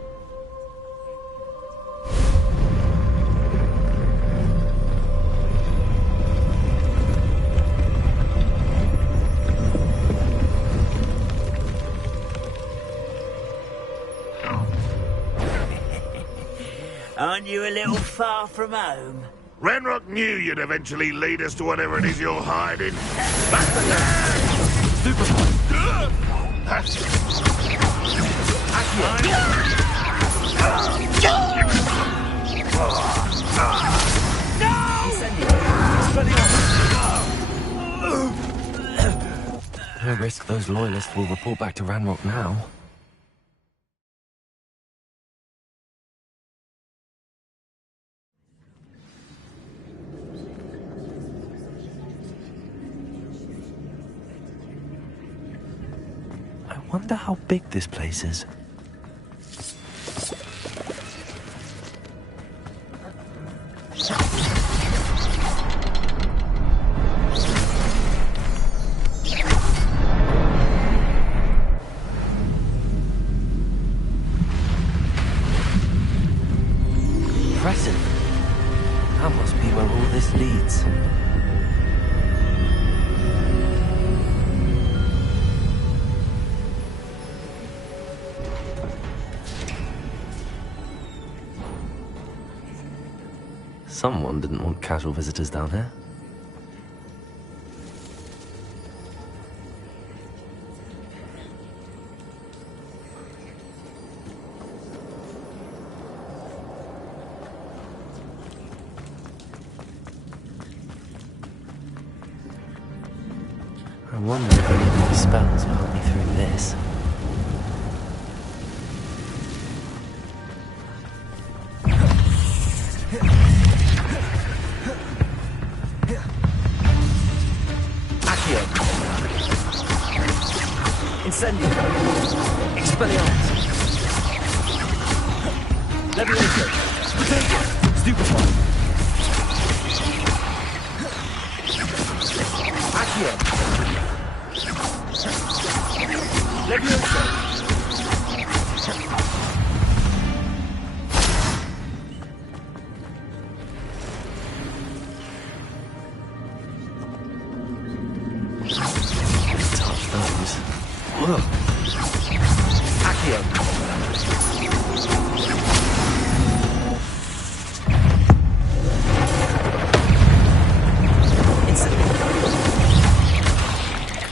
Aren't you a little far from home? Ranrock knew you'd eventually lead us to whatever it is you're hiding. No risk those loyalists will report back to Ranrock now. I wonder how big this place is. Impressive. That must be where all this leads. Someone didn't want casual visitors down here. I wonder if any of these spells will help me through this. Incendio. Expelliarmus. Levioso. Stupefy. Accio. Levioso. Accio. Incendio.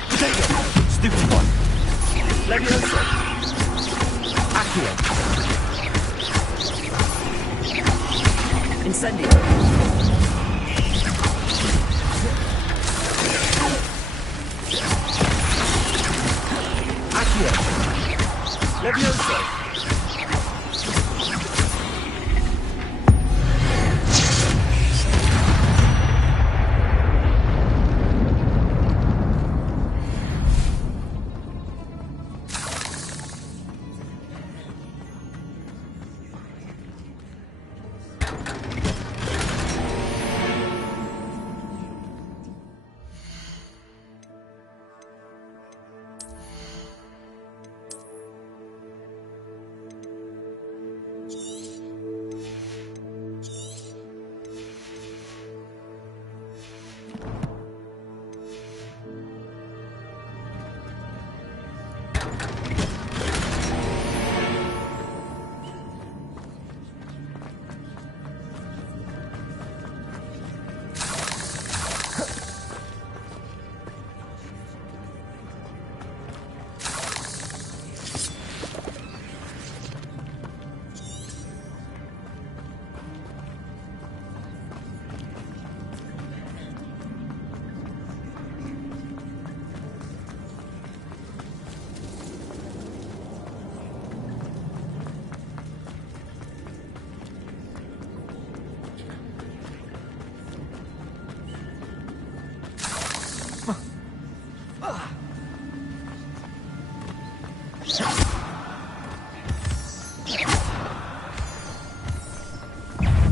Potato. Stupefy. Levioso. Accio. Incendio. Levioso.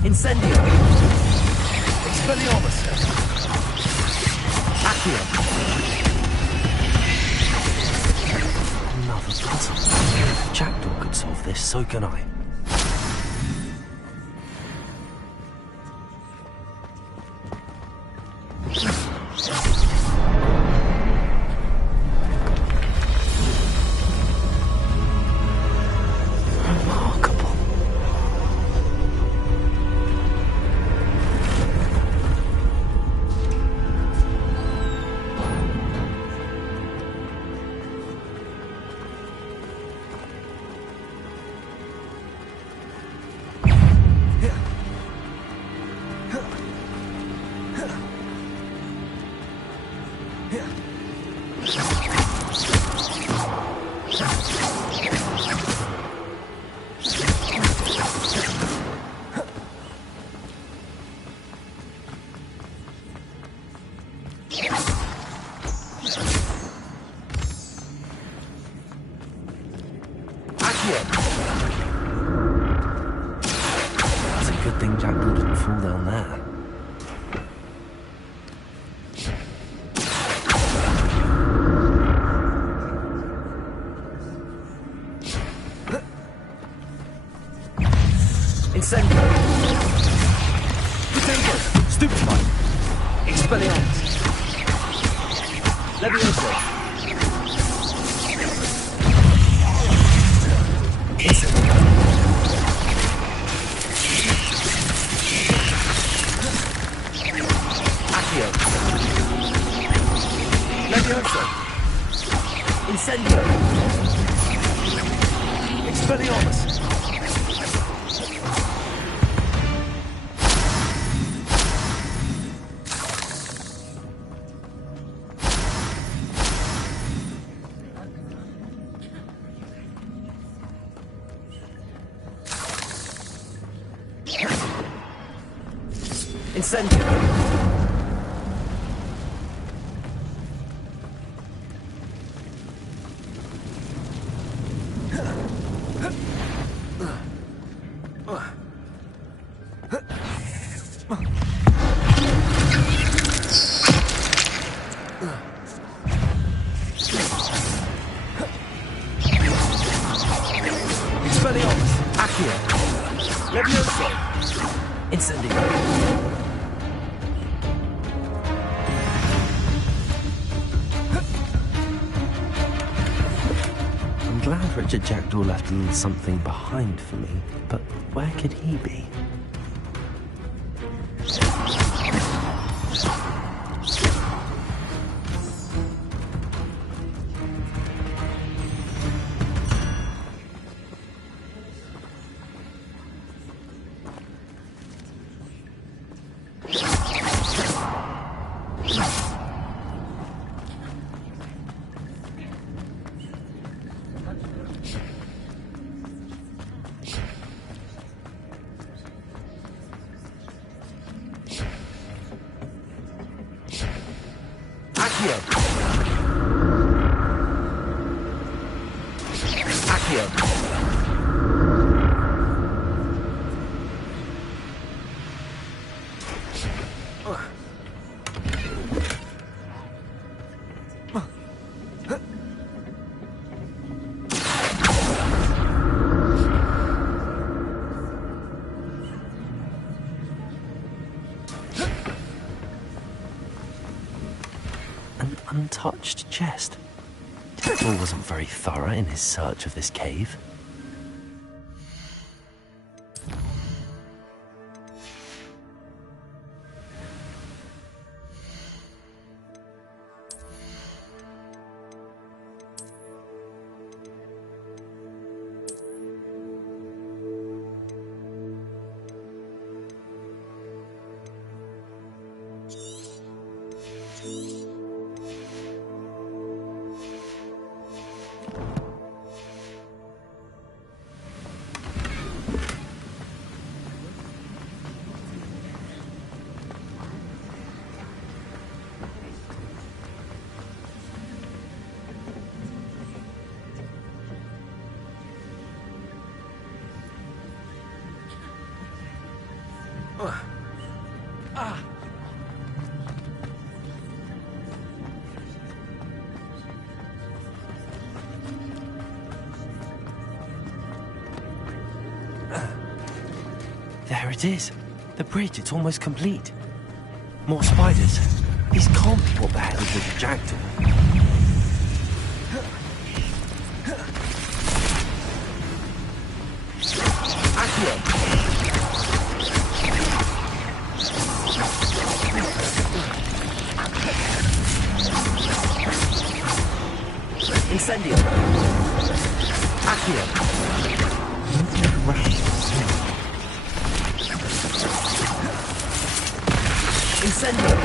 Incendio. Expelliarmus. Accio. Another puzzle. If Jackdaw could solve this, so can I. It's a good thing Jackdaw didn't fall down there. Incendio! Potato! Stupefy! Expelliarmus! Levioso! Incendio! Accio! Levioso! Incendio! Expelliarmus! Incendio! Expelliarmus! Accio! Levioso! Incendio! I'm glad Richard Jackdaw left a little something behind for me, but where could he be? Accio! Accio! An untouched chest. Jackdaw wasn't very thorough in his search of this cave. There it is. The bridge, it's almost complete. More spiders. These can't be what the hell is with the Jackdaw. Accio! Incendio! Accio! Incendio!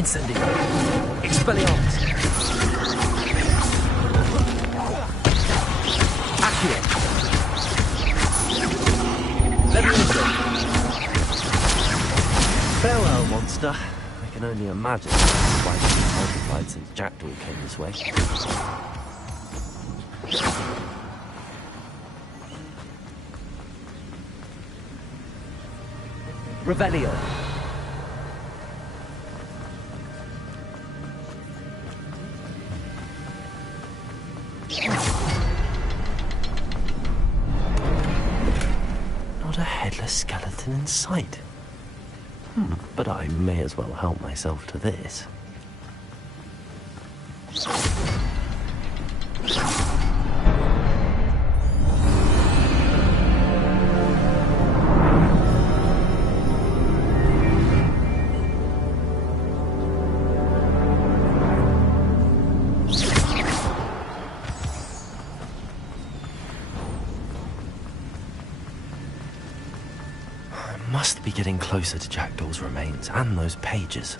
Incendio. Expelliarmus. Accio. Levioso. Farewell, monster. I can only imagine why it's multiplied since Jackdaw came this way. Revelio. Not a headless skeleton in sight. But I may as well help myself to this. Must be getting closer to Jackdaw's remains and those pages.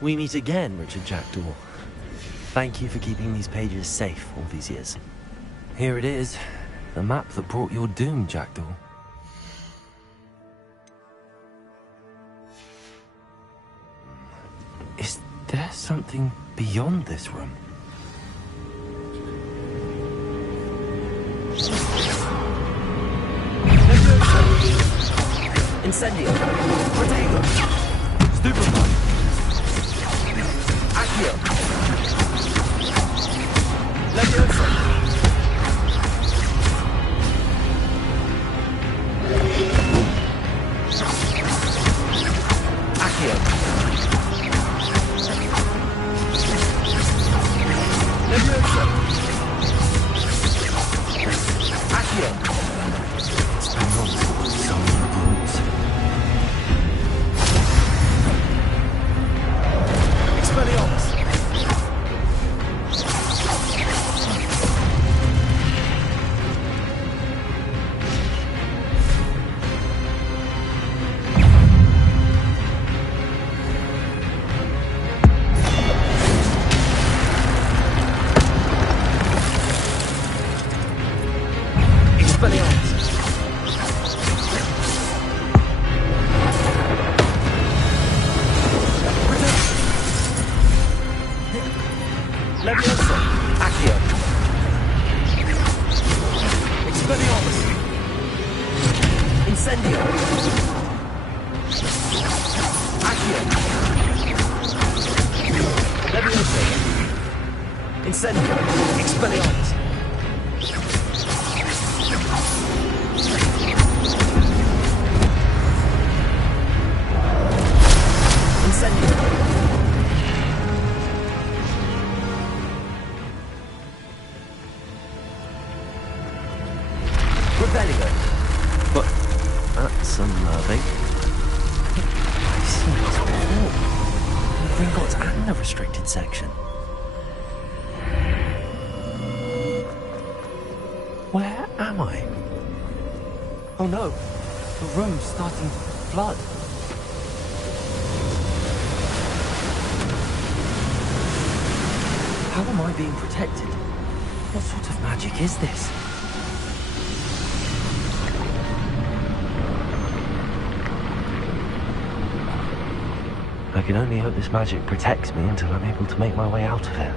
We meet again, Richard Jackdaw. Thank you for keeping these pages safe all these years. Here it is, the map that brought your doom, Jackdaw. Is there something beyond this room? Incendio. Protego. Stupefy. Accio. Levioso. Accio. Levioso. Accio. Levioso. Accio. Expelliarmus. Incendio. Accio. Levioso. Incendio. Expelliarmus. Incendio. Revelio. But that's unnerving. I've seen this before. The Gringotts and the restricted section. Where am I? Oh no, the room's starting to flood. How am I being protected? What sort of magic is this? I can only hope this magic protects me until I'm able to make my way out of here.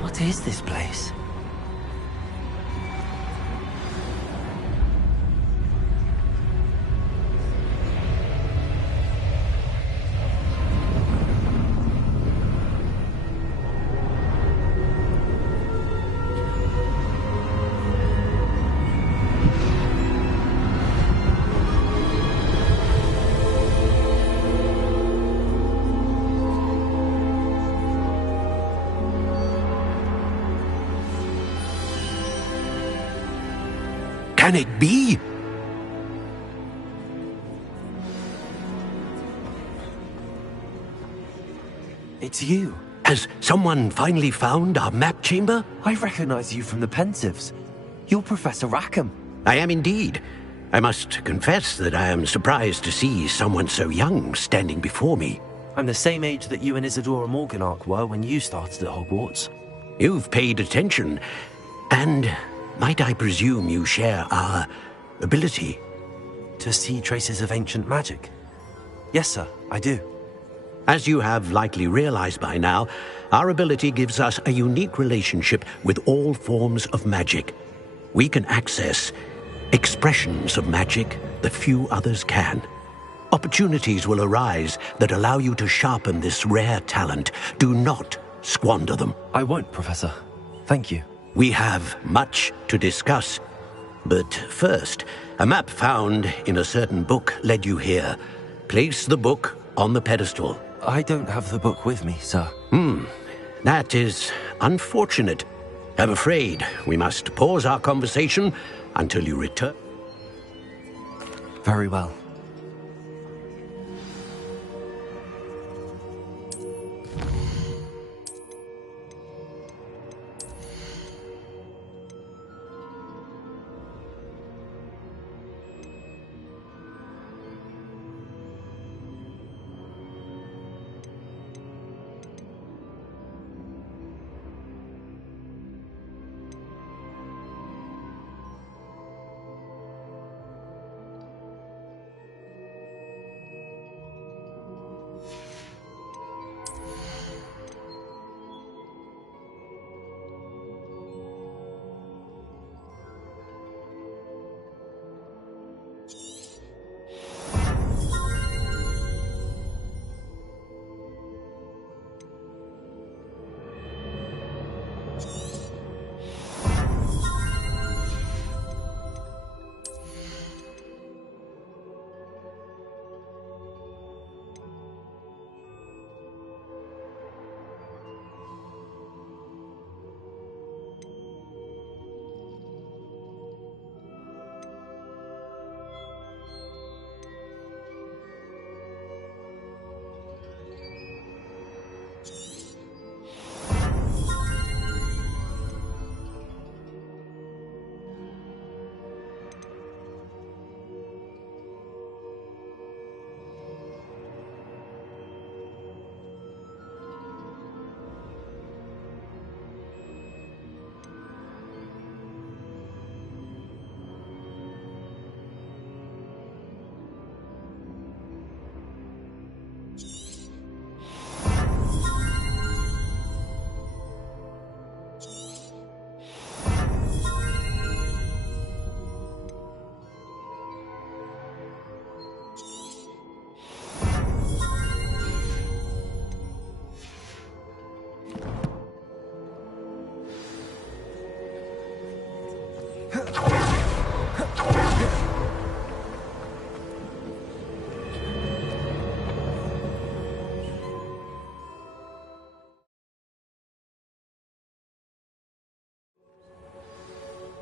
What is this place? Can it be? It's you. Has someone finally found our map chamber? I recognize you from the Pensives. You're Professor Rackham. I am indeed. I must confess that I am surprised to see someone so young standing before me. I'm the same age that you and Isadora Morganach were when you started at Hogwarts. You've paid attention, and might I presume you share our ability? To see traces of ancient magic? Yes, sir, I do. As you have likely realized by now, our ability gives us a unique relationship with all forms of magic. We can access expressions of magic that few others can. Opportunities will arise that allow you to sharpen this rare talent. Do not squander them. I won't, Professor. Thank you. We have much to discuss. But first, a map found in a certain book led you here. Place the book on the pedestal. I don't have the book with me, sir. That is unfortunate. I'm afraid we must pause our conversation until you return. Very well.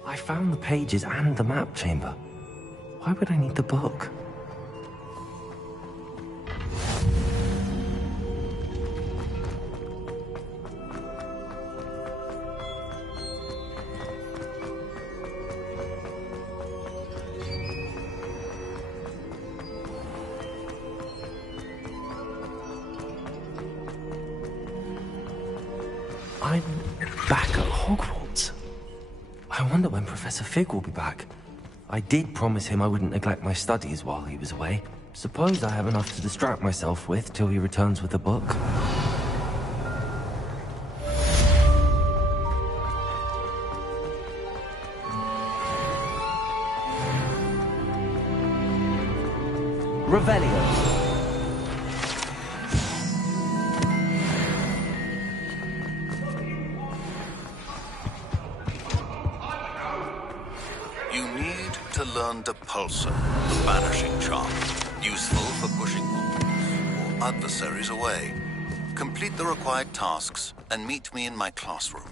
I found the pages and the map chamber. Why would I need the book? I'm back at Hogwarts. I wonder when Professor Fig will be back. I did promise him I wouldn't neglect my studies while he was away. Suppose I have enough to distract myself with till he returns with the book. Revelio. Learn Depulsor, the Banishing Charm, useful for pushing monsters or adversaries away. Complete the required tasks and meet me in my classroom.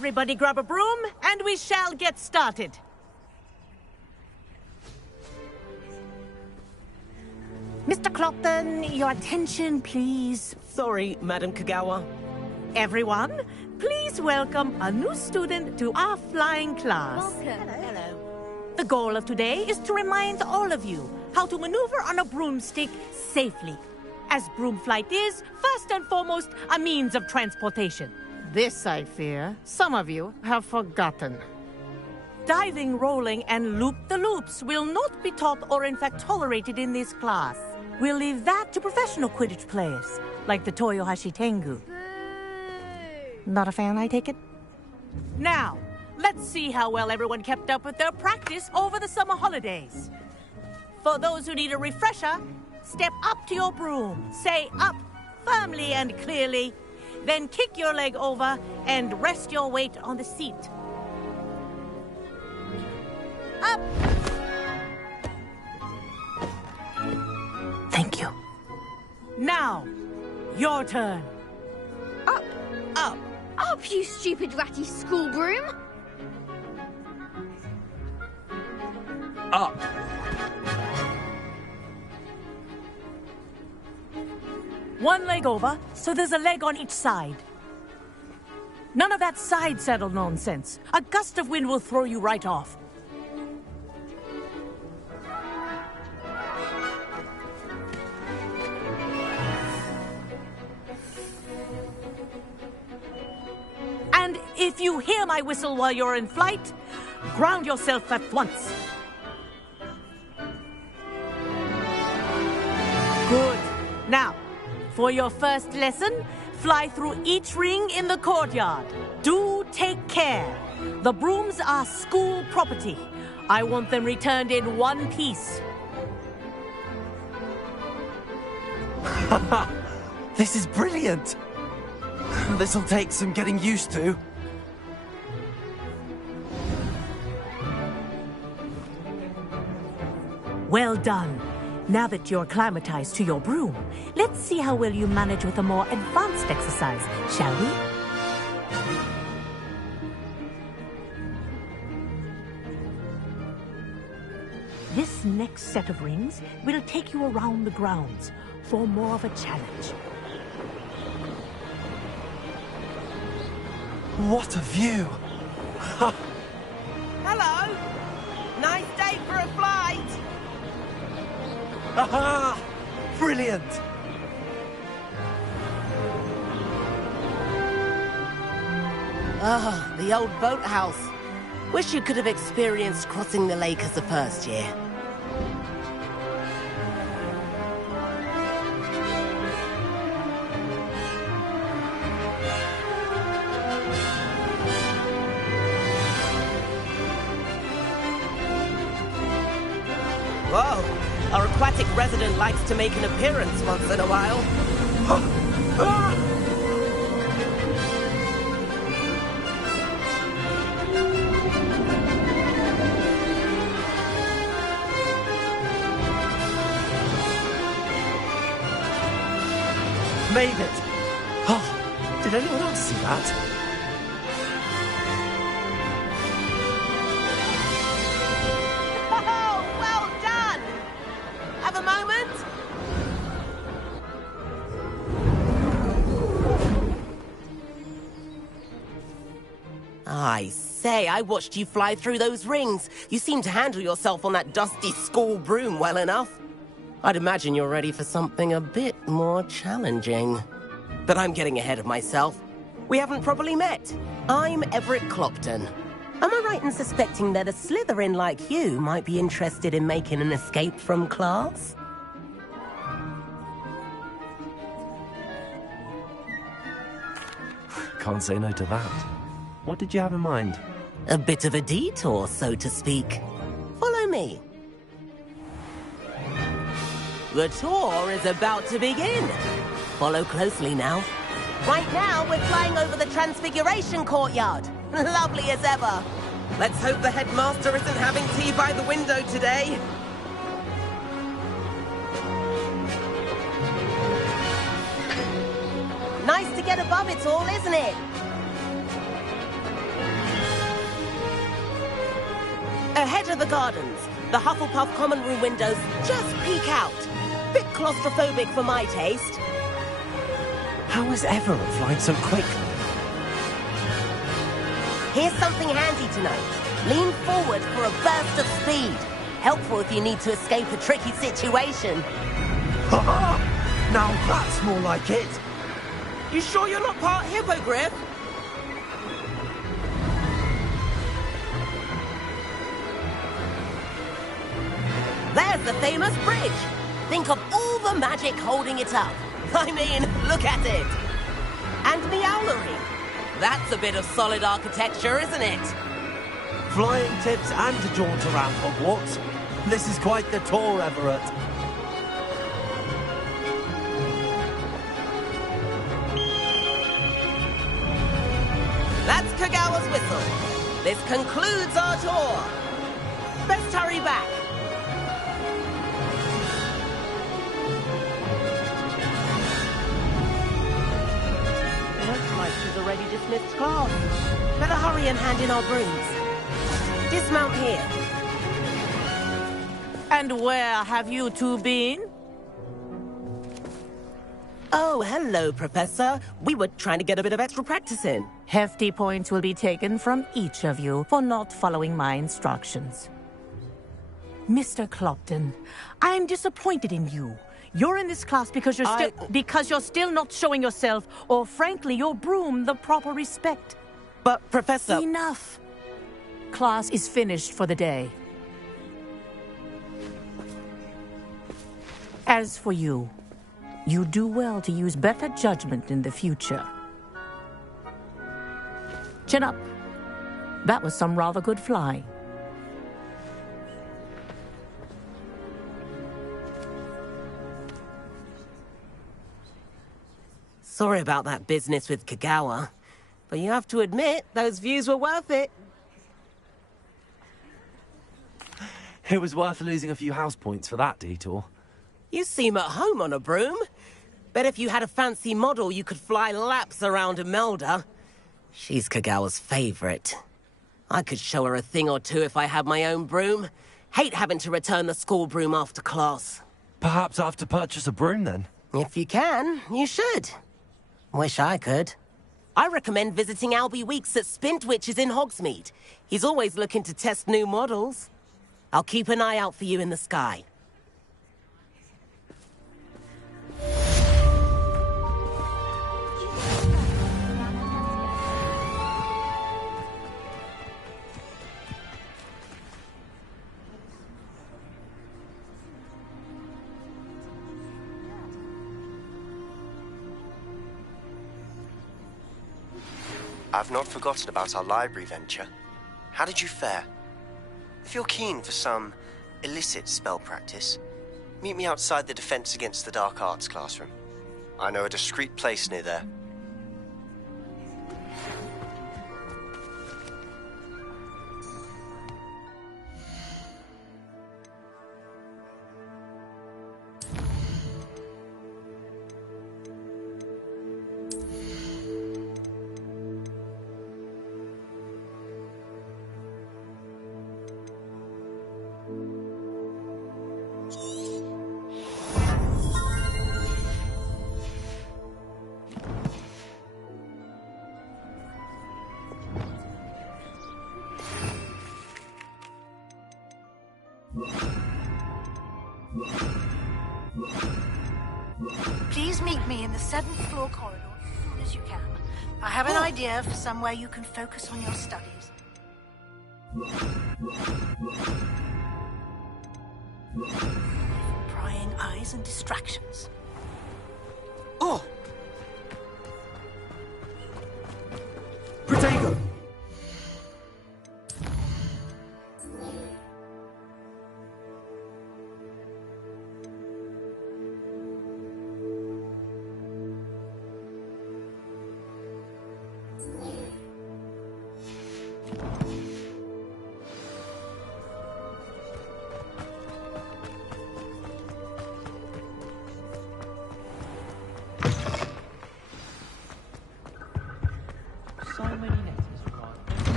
Everybody grab a broom, and we shall get started. Mr. Clopton, your attention, please. Sorry, Madam Kagawa. Everyone, please welcome a new student to our flying class. Welcome. Hello. The goal of today is to remind all of you how to maneuver on a broomstick safely, as broom flight is, first and foremost, a means of transportation. This, I fear, some of you have forgotten. Diving, rolling, and loop-the-loops will not be taught or in fact tolerated in this class. We'll leave that to professional Quidditch players, like the Toyohashi Tengu. Not a fan, I take it? Now, let's see how well everyone kept up with their practice over the summer holidays. For those who need a refresher, step up to your broom, say up firmly and clearly, then kick your leg over and rest your weight on the seat. Up! Thank you. Now, your turn. Up! Up! Up, you stupid ratty school broom! Up. One leg over, so there's a leg on each side. None of that side saddle nonsense. A gust of wind will throw you right off. And if you hear my whistle while you're in flight, ground yourself at once. Good. Now, for your first lesson, fly through each ring in the courtyard. Do take care. The brooms are school property. I want them returned in one piece. This is brilliant! This'll take some getting used to. Well done. Now that you're acclimatized to your broom, let's see how well you manage with a more advanced exercise, shall we? This next set of rings will take you around the grounds for more of a challenge. What a view! Hello! Nice day for a flight! Aha! Brilliant! Ah, the old boathouse. Wish you could have experienced crossing the lake as a first year. Whoa! Our aquatic resident likes to make an appearance once in a while. Made it! Oh, did anyone else see that? Oh, well done! Have a moment? I say, I watched you fly through those rings. You seem to handle yourself on that dusty school broom well enough. I'd imagine you're ready for something a bit more challenging. But I'm getting ahead of myself. We haven't properly met. I'm Everett Clopton. Am I right in suspecting that a Slytherin like you might be interested in making an escape from class? Can't say no to that. What did you have in mind? A bit of a detour, so to speak. Follow me. The tour is about to begin. Follow closely now. Right now, we're flying over the Transfiguration Courtyard. Lovely as ever. Let's hope the headmaster isn't having tea by the window today. Nice to get above it all, isn't it? head of the gardens. The Hufflepuff common room windows just peek out. Bit claustrophobic for my taste. How is Everett flying so quickly? Here's something handy tonight. Lean forward for a burst of speed. Helpful if you need to escape a tricky situation. Now that's more like it. You sure you're not part hippogriff? There's the famous bridge. Think of all the magic holding it up. I mean, look at it. And Meowlery. That's a bit of solid architecture, isn't it? Flying tips and a jaunt around Hogwarts. This is quite the tour, Everett. That's Kagawa's whistle. This concludes our tour. Best hurry back. Looks like she's already dismissed class. Better hurry and hand in our brooms. Dismount here. And where have you two been? Oh, hello, Professor. We were trying to get a bit of extra practice in. Hefty points will be taken from each of you for not following my instructions. Mr. Clopton, I'm disappointed in you. You're in this class because you're still not showing yourself, or frankly, your broom the proper respect. But, Professor... Enough. Class is finished for the day. As for you, you do well to use better judgment in the future. Chin up. That was some rather good flying. Sorry about that business with Kagawa, but you have to admit, those views were worth it. It was worth losing a few house points for that detour. You seem at home on a broom. Bet if you had a fancy model, you could fly laps around Imelda. She's Kagawa's favorite. I could show her a thing or two if I had my own broom. Hate having to return the school broom after class. Perhaps I have to purchase a broom then? If you can, you should. Wish I could. I recommend visiting Albie Weeks at Spintwitches in Hogsmeade. He's always looking to test new models. I'll keep an eye out for you in the sky. I've not forgotten about our library venture. How did you fare? If you're keen for some illicit spell practice, meet me outside the Defense Against the Dark Arts classroom. I know a discreet place near there. Please meet me in the 7th floor corridor as soon as you can. I have an idea for somewhere you can focus on your studies. Prying eyes and distractions. Oh! Protego!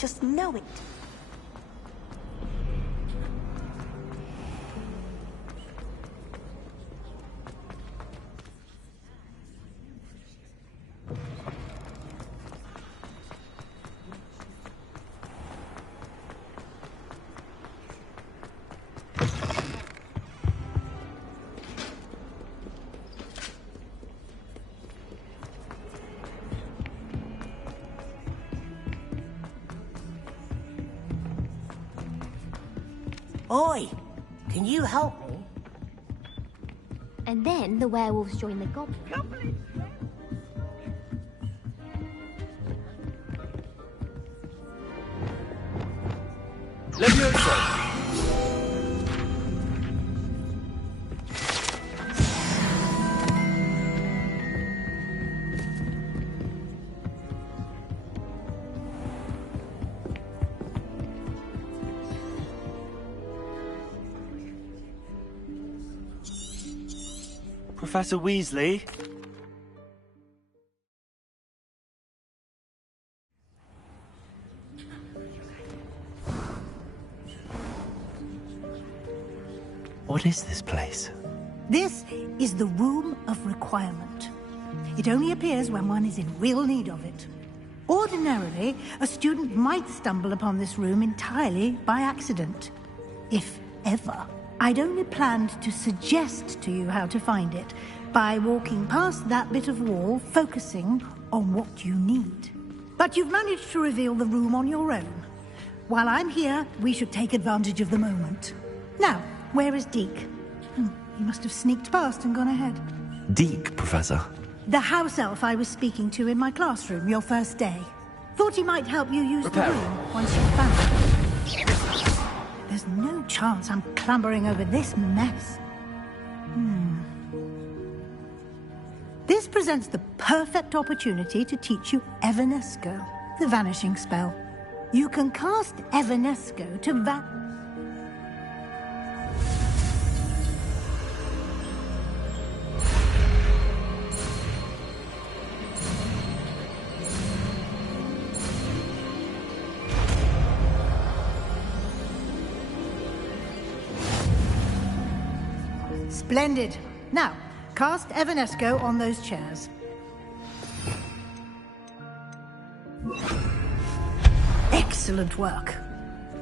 just know it. Oi! Can you help me? And then the werewolves join the goblins. Levioso! Professor Weasley? What is this place? This is the Room of Requirement. It only appears when one is in real need of it. Ordinarily, a student might stumble upon this room entirely by accident. If ever. I'd only planned to suggest to you how to find it by walking past that bit of wall, focusing on what you need. But you've managed to reveal the room on your own. While I'm here, we should take advantage of the moment. Now, where is Deke? He must have sneaked past and gone ahead. Deke, Professor. The house elf I was speaking to in my classroom your first day. Thought he might help you use the room once you found it. There's no chance I'm clambering over this mess. This presents the perfect opportunity to teach you Evanesco, the vanishing spell. You can cast Evanesco to Splendid. Now, cast Evanesco on those chairs. Excellent work.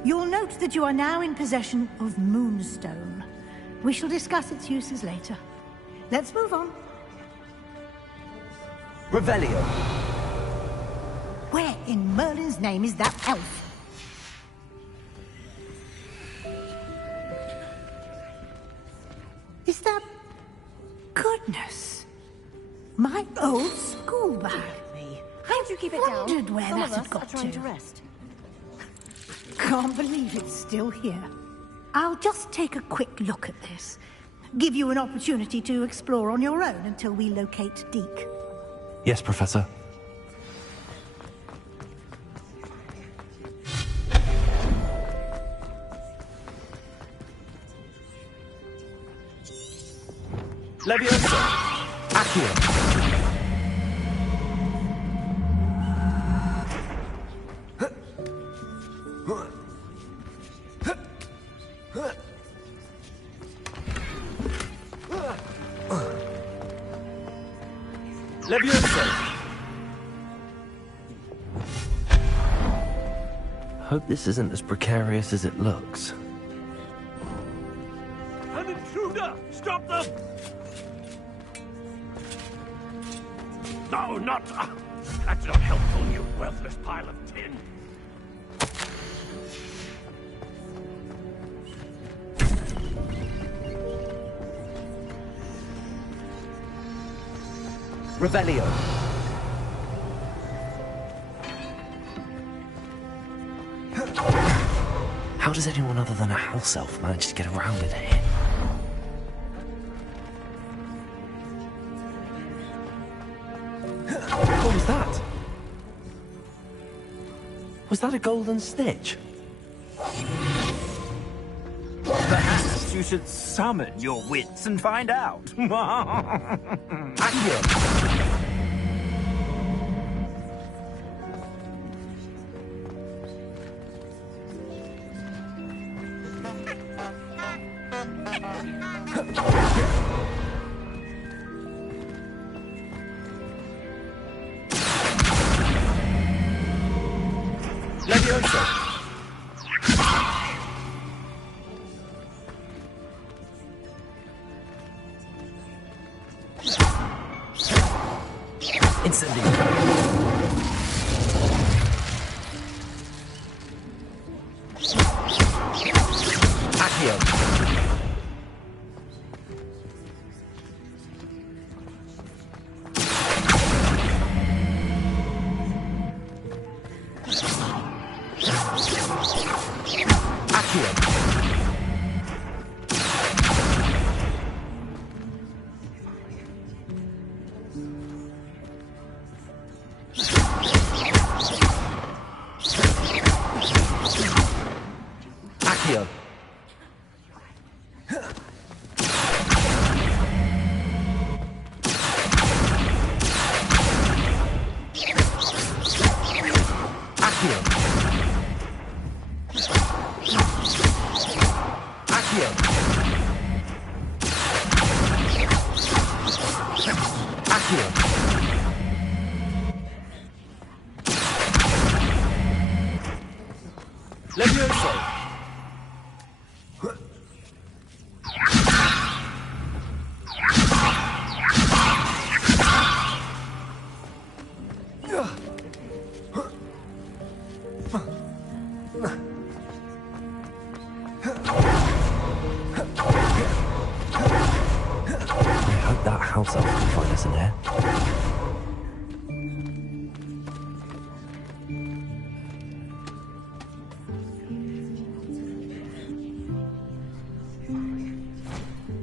You'll note that you are now in possession of Moonstone. We shall discuss its uses later. Let's move on. Revelio. Where in Merlin's name is that elf? Is that... Goodness. My old school bag. How'd you keep it down? Wondered where Some that of us had are got trying to. to rest. Can't believe it's still here. I'll just take a quick look at this. Give you an opportunity to explore on your own until we locate Deke. Yes, Professor. Leviosa! Accio! Leviosa! Hope this isn't as precarious as it looks. An intruder! Stop them! No, not... that's not helpful, you worthless pile of tin. Revelio. How does anyone other than a house elf manage to get around in here? What was that? Was that a golden stitch? Perhaps you should summon your wits and find out. Levioso!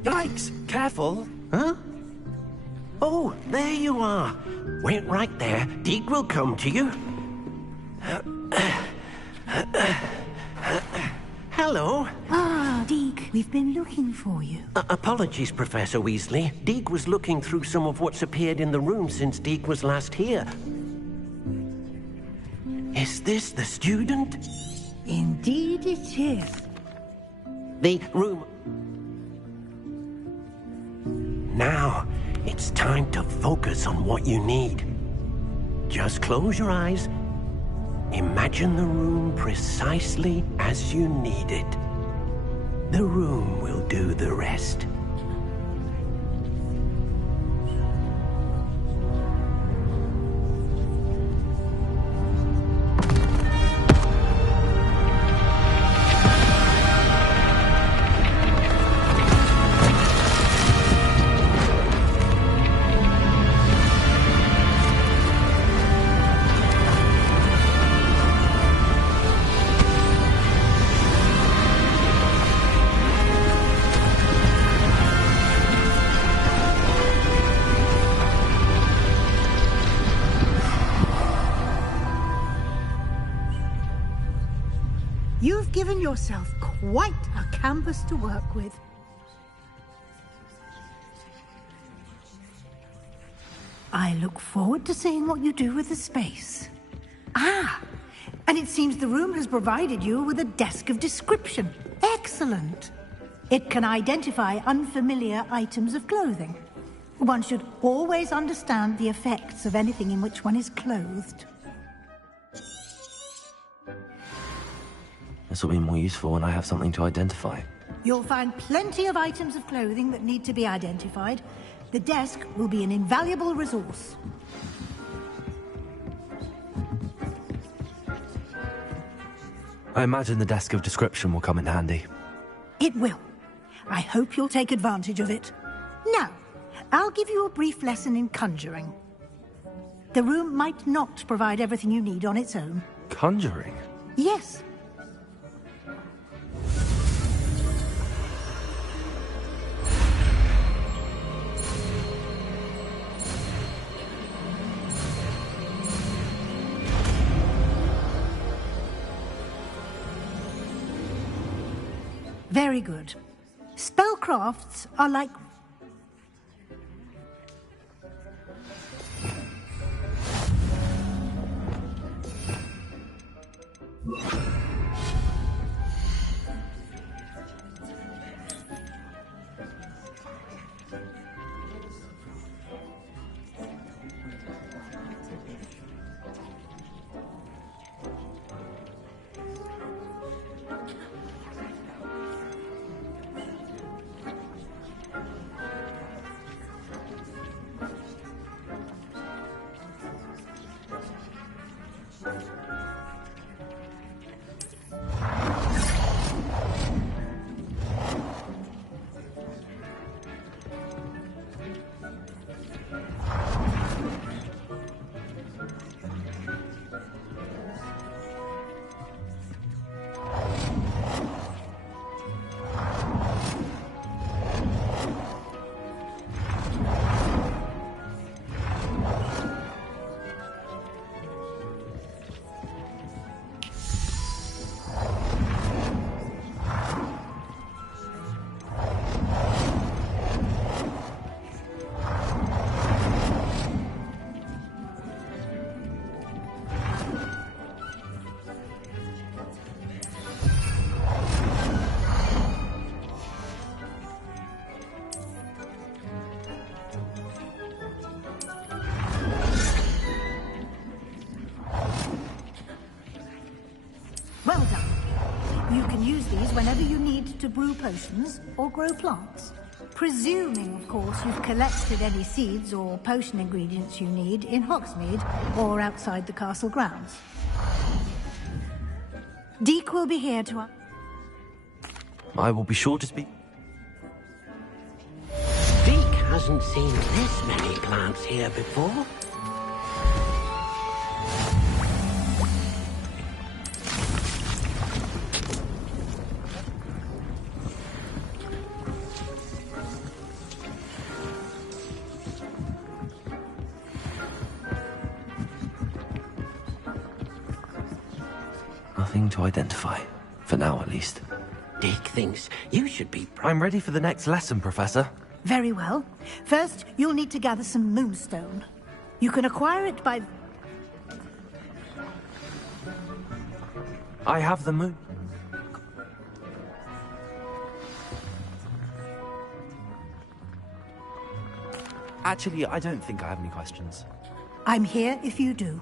Yikes! Careful! Huh? Oh, there you are. Wait right there. Deek will come to you. Hello. Ah, Deek, we've been looking for you. Apologies, Professor Weasley. Deek was looking through some of what's appeared in the room since Deek was last here. Is this the student? Indeed it is. The room... Now, it's time to focus on what you need. Just close your eyes. Imagine the room precisely as you need it. The room will do the rest. You've given yourself quite a canvas to work with. I look forward to seeing what you do with the space. Ah, and it seems the room has provided you with a desk of description. Excellent. It can identify unfamiliar items of clothing. One should always understand the effects of anything in which one is clothed. This will be more useful when I have something to identify. You'll find plenty of items of clothing that need to be identified. The desk will be an invaluable resource. I imagine the desk of description will come in handy. It will. I hope you'll take advantage of it. Now, I'll give you a brief lesson in conjuring. The room might not provide everything you need on its own. Conjuring? Yes. Very good. Spellcrafts are like... these whenever you need to brew potions or grow plants. Presuming, of course, you've collected any seeds or potion ingredients you need in Hogsmeade or outside the castle grounds. Deke will be here to... I will be sure to speak. Deke hasn't seen this many plants here before. Nothing to identify. For now, at least. Deke thinks you should be... I'm ready for the next lesson, Professor. Very well. First, you'll need to gather some moonstone. You can acquire it by... I have the moon. Actually, I don't think I have any questions. I'm here if you do.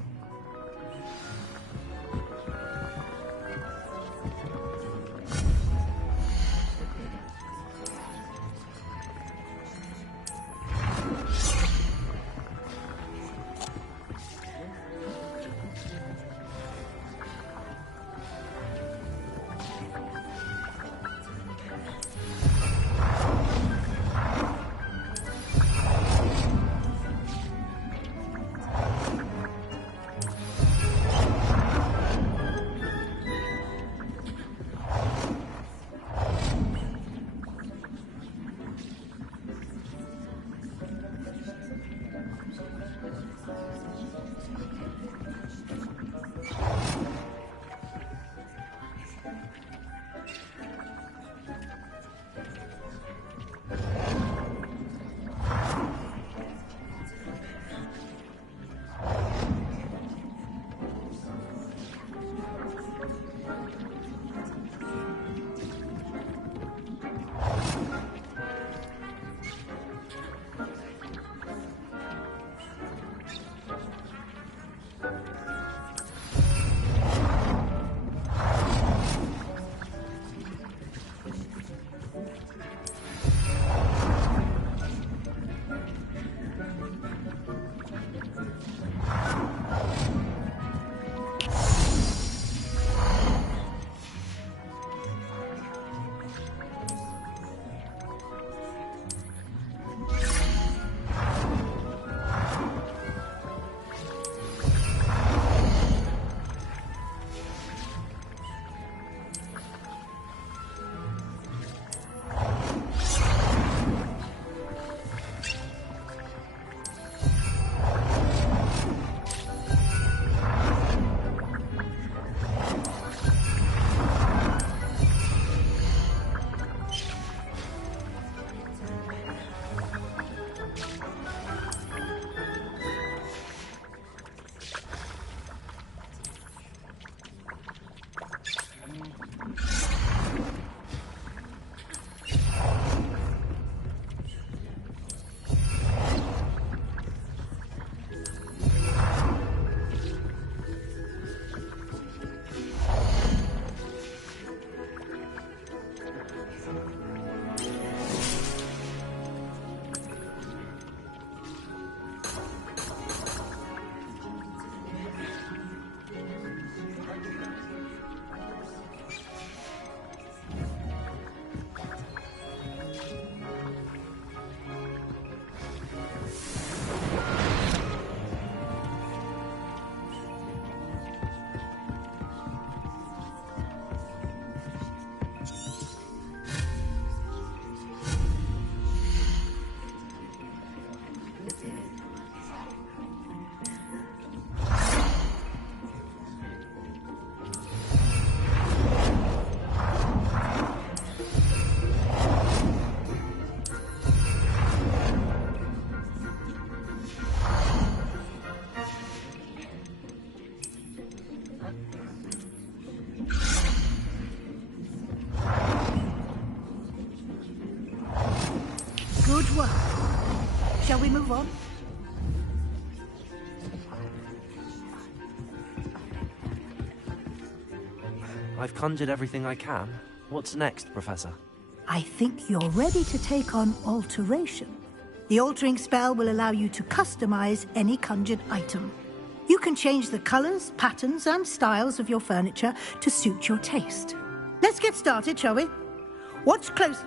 Good work. Shall we move on? I've conjured everything I can. What's next, Professor? I think you're ready to take on alteration. The altering spell will allow you to customize any conjured item. You can change the colors, patterns, and styles of your furniture to suit your taste. Let's get started, shall we? Watch close.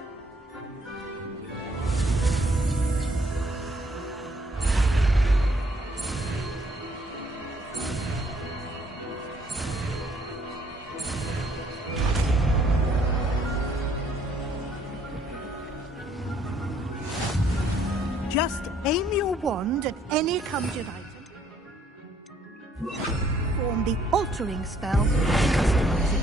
Just aim your wand at any conjured item. Form the altering spell to customize it.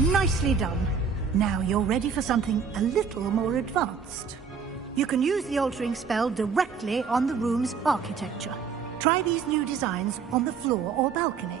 Nicely done. Now you're ready for something a little more advanced. You can use the altering spell directly on the room's architecture. Try these new designs on the floor or balcony.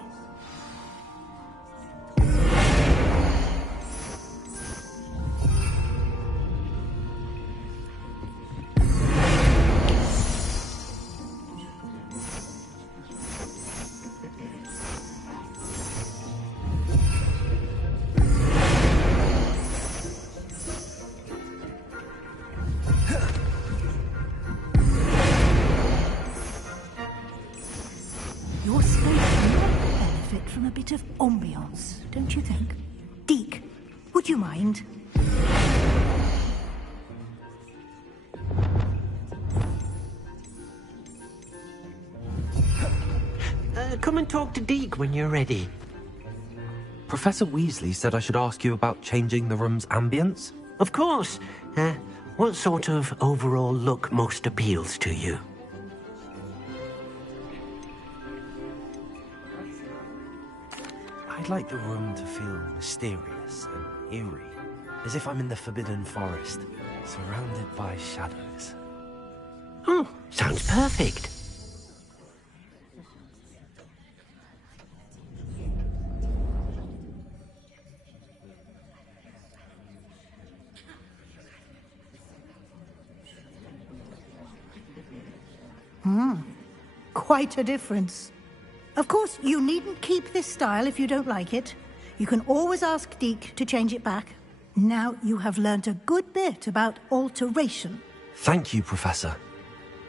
Your space might benefit from a bit of ambiance, don't you think? Deke, would you mind? Come and talk to Deke when you're ready. Professor Weasley said I should ask you about changing the room's ambience. Of course. What sort of overall look most appeals to you? I'd like the room to feel mysterious and eerie, as if I'm in the Forbidden Forest, surrounded by shadows. Oh, sounds perfect. Quite a difference. Of course, you needn't keep this style if you don't like it. You can always ask Deke to change it back. Now you have learnt a good bit about alteration. Thank you, Professor.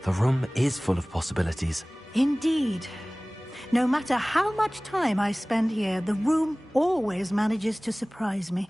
The room is full of possibilities. Indeed. No matter how much time I spend here, the room always manages to surprise me.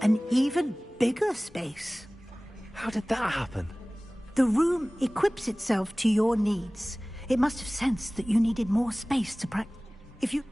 An even bigger space. How did that happen? The room equips itself to your needs. It must have sensed that you needed more space to practice. If you...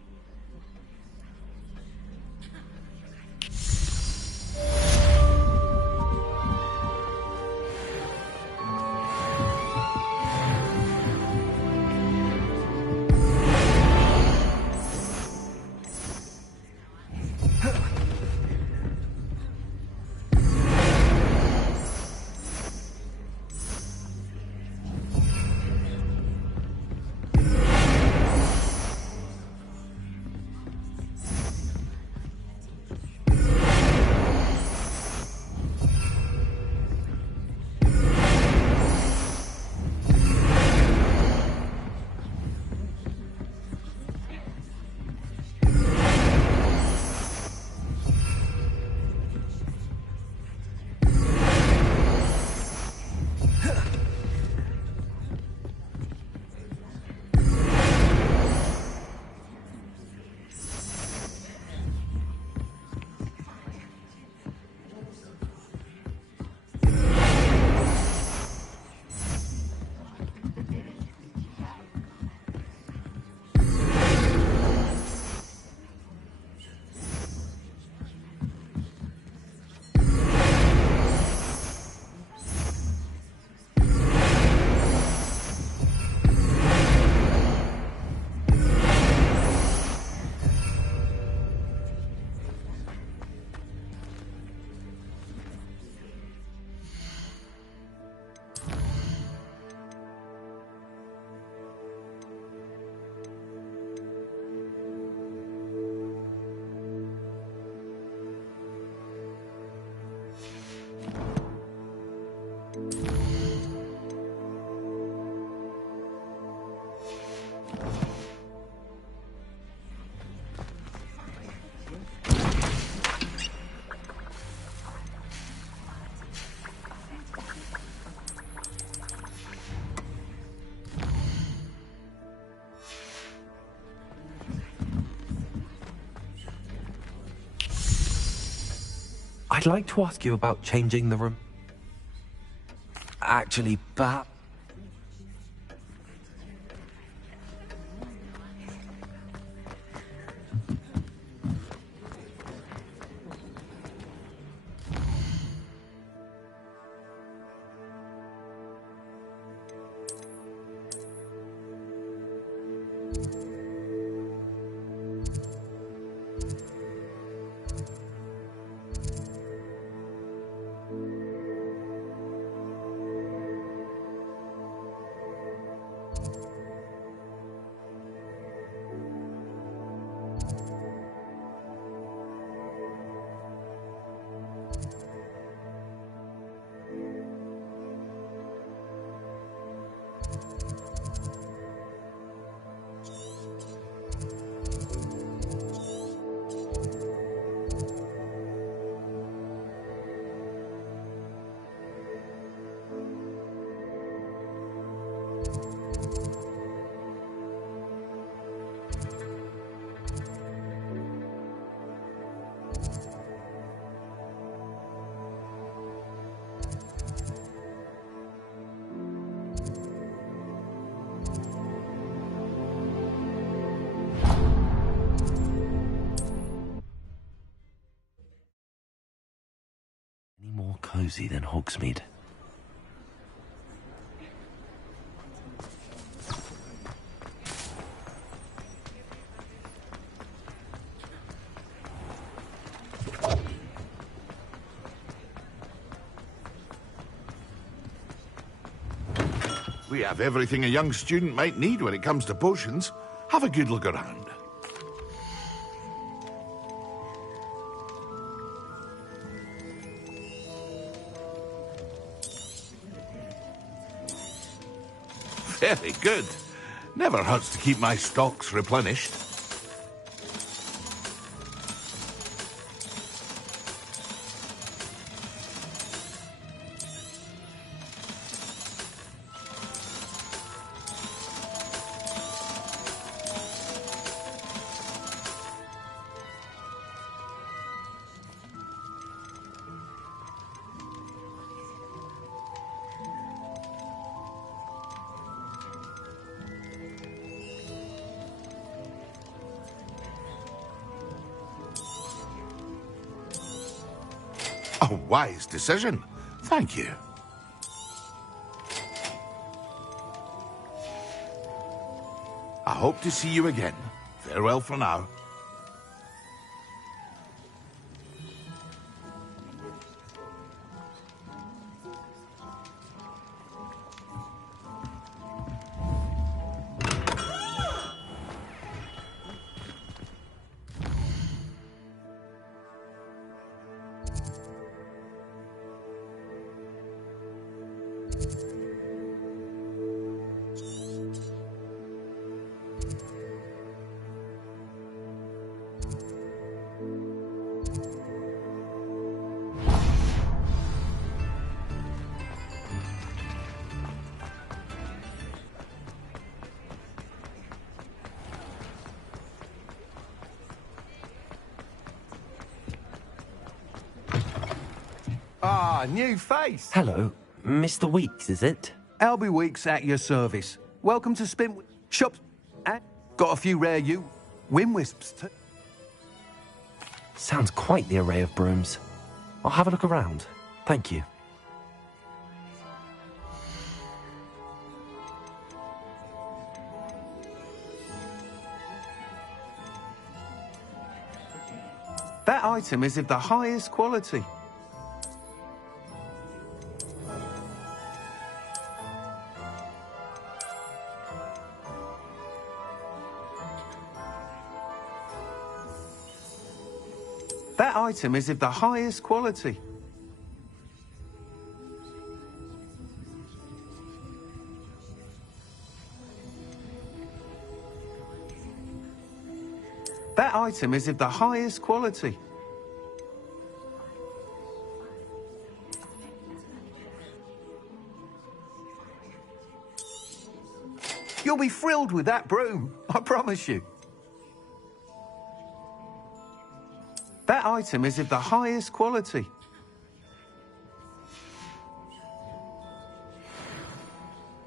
I'd like to ask you about changing the room. Actually, perhaps... more cozy than Hogsmeade. We have everything a young student might need when it comes to potions. Have a good look around. Very good. Never hurts to keep my stocks replenished. A wise decision. Thank you. I hope to see you again. Farewell for now. Ah, new face. Hello, Mr. Weeks, is it? Albie Weeks at your service. Welcome to Spin Shops. Got a few rare Win Wisps too. Sounds quite the array of brooms. I'll have a look around. Thank you. That item is of the highest quality. That item is of the highest quality. That item is of the highest quality. You'll be thrilled with that broom, I promise you. That item is of the highest quality.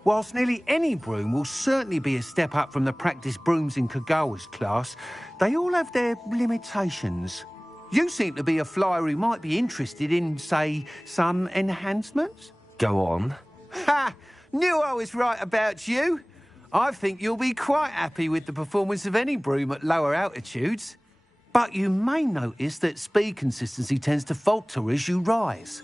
Whilst nearly any broom will certainly be a step up from the practice brooms in Kagawa's class, they all have their limitations. You seem to be a flyer who might be interested in, say, some enhancements? Go on. Ha! Knew I was right about you. I think you'll be quite happy with the performance of any broom at lower altitudes. But you may notice that speed consistency tends to falter as you rise.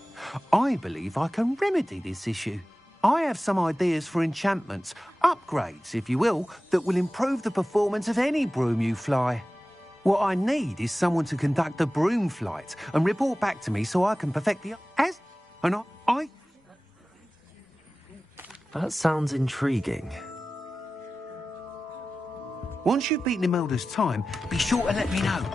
I believe I can remedy this issue. I have some ideas for enchantments, upgrades, if you will, that will improve the performance of any broom you fly. What I need is someone to conduct a broom flight and report back to me so I can perfect the... That sounds intriguing. Once you've beaten Imelda's time, be sure to let me know.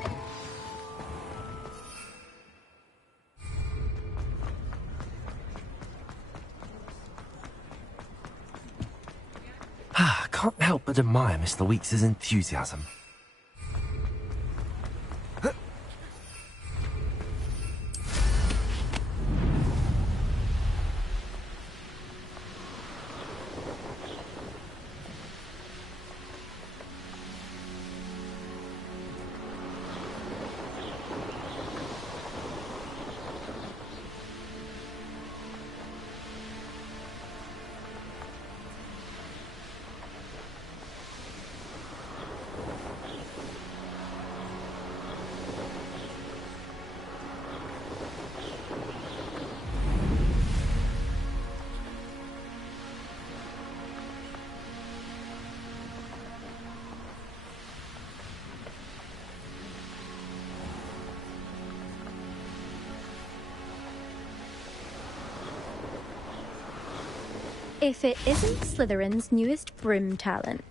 I can't help but admire Mr. Weeks' enthusiasm. If it isn't Slytherin's newest broom talent.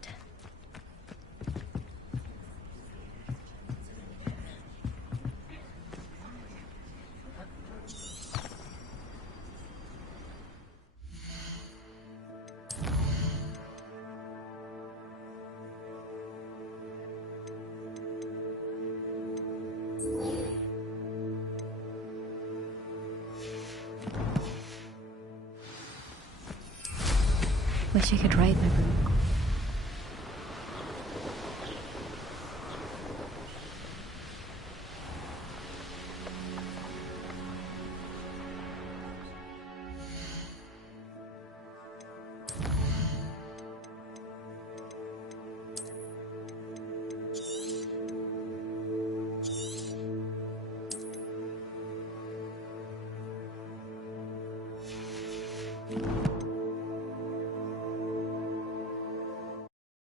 Wish I could ride my broom.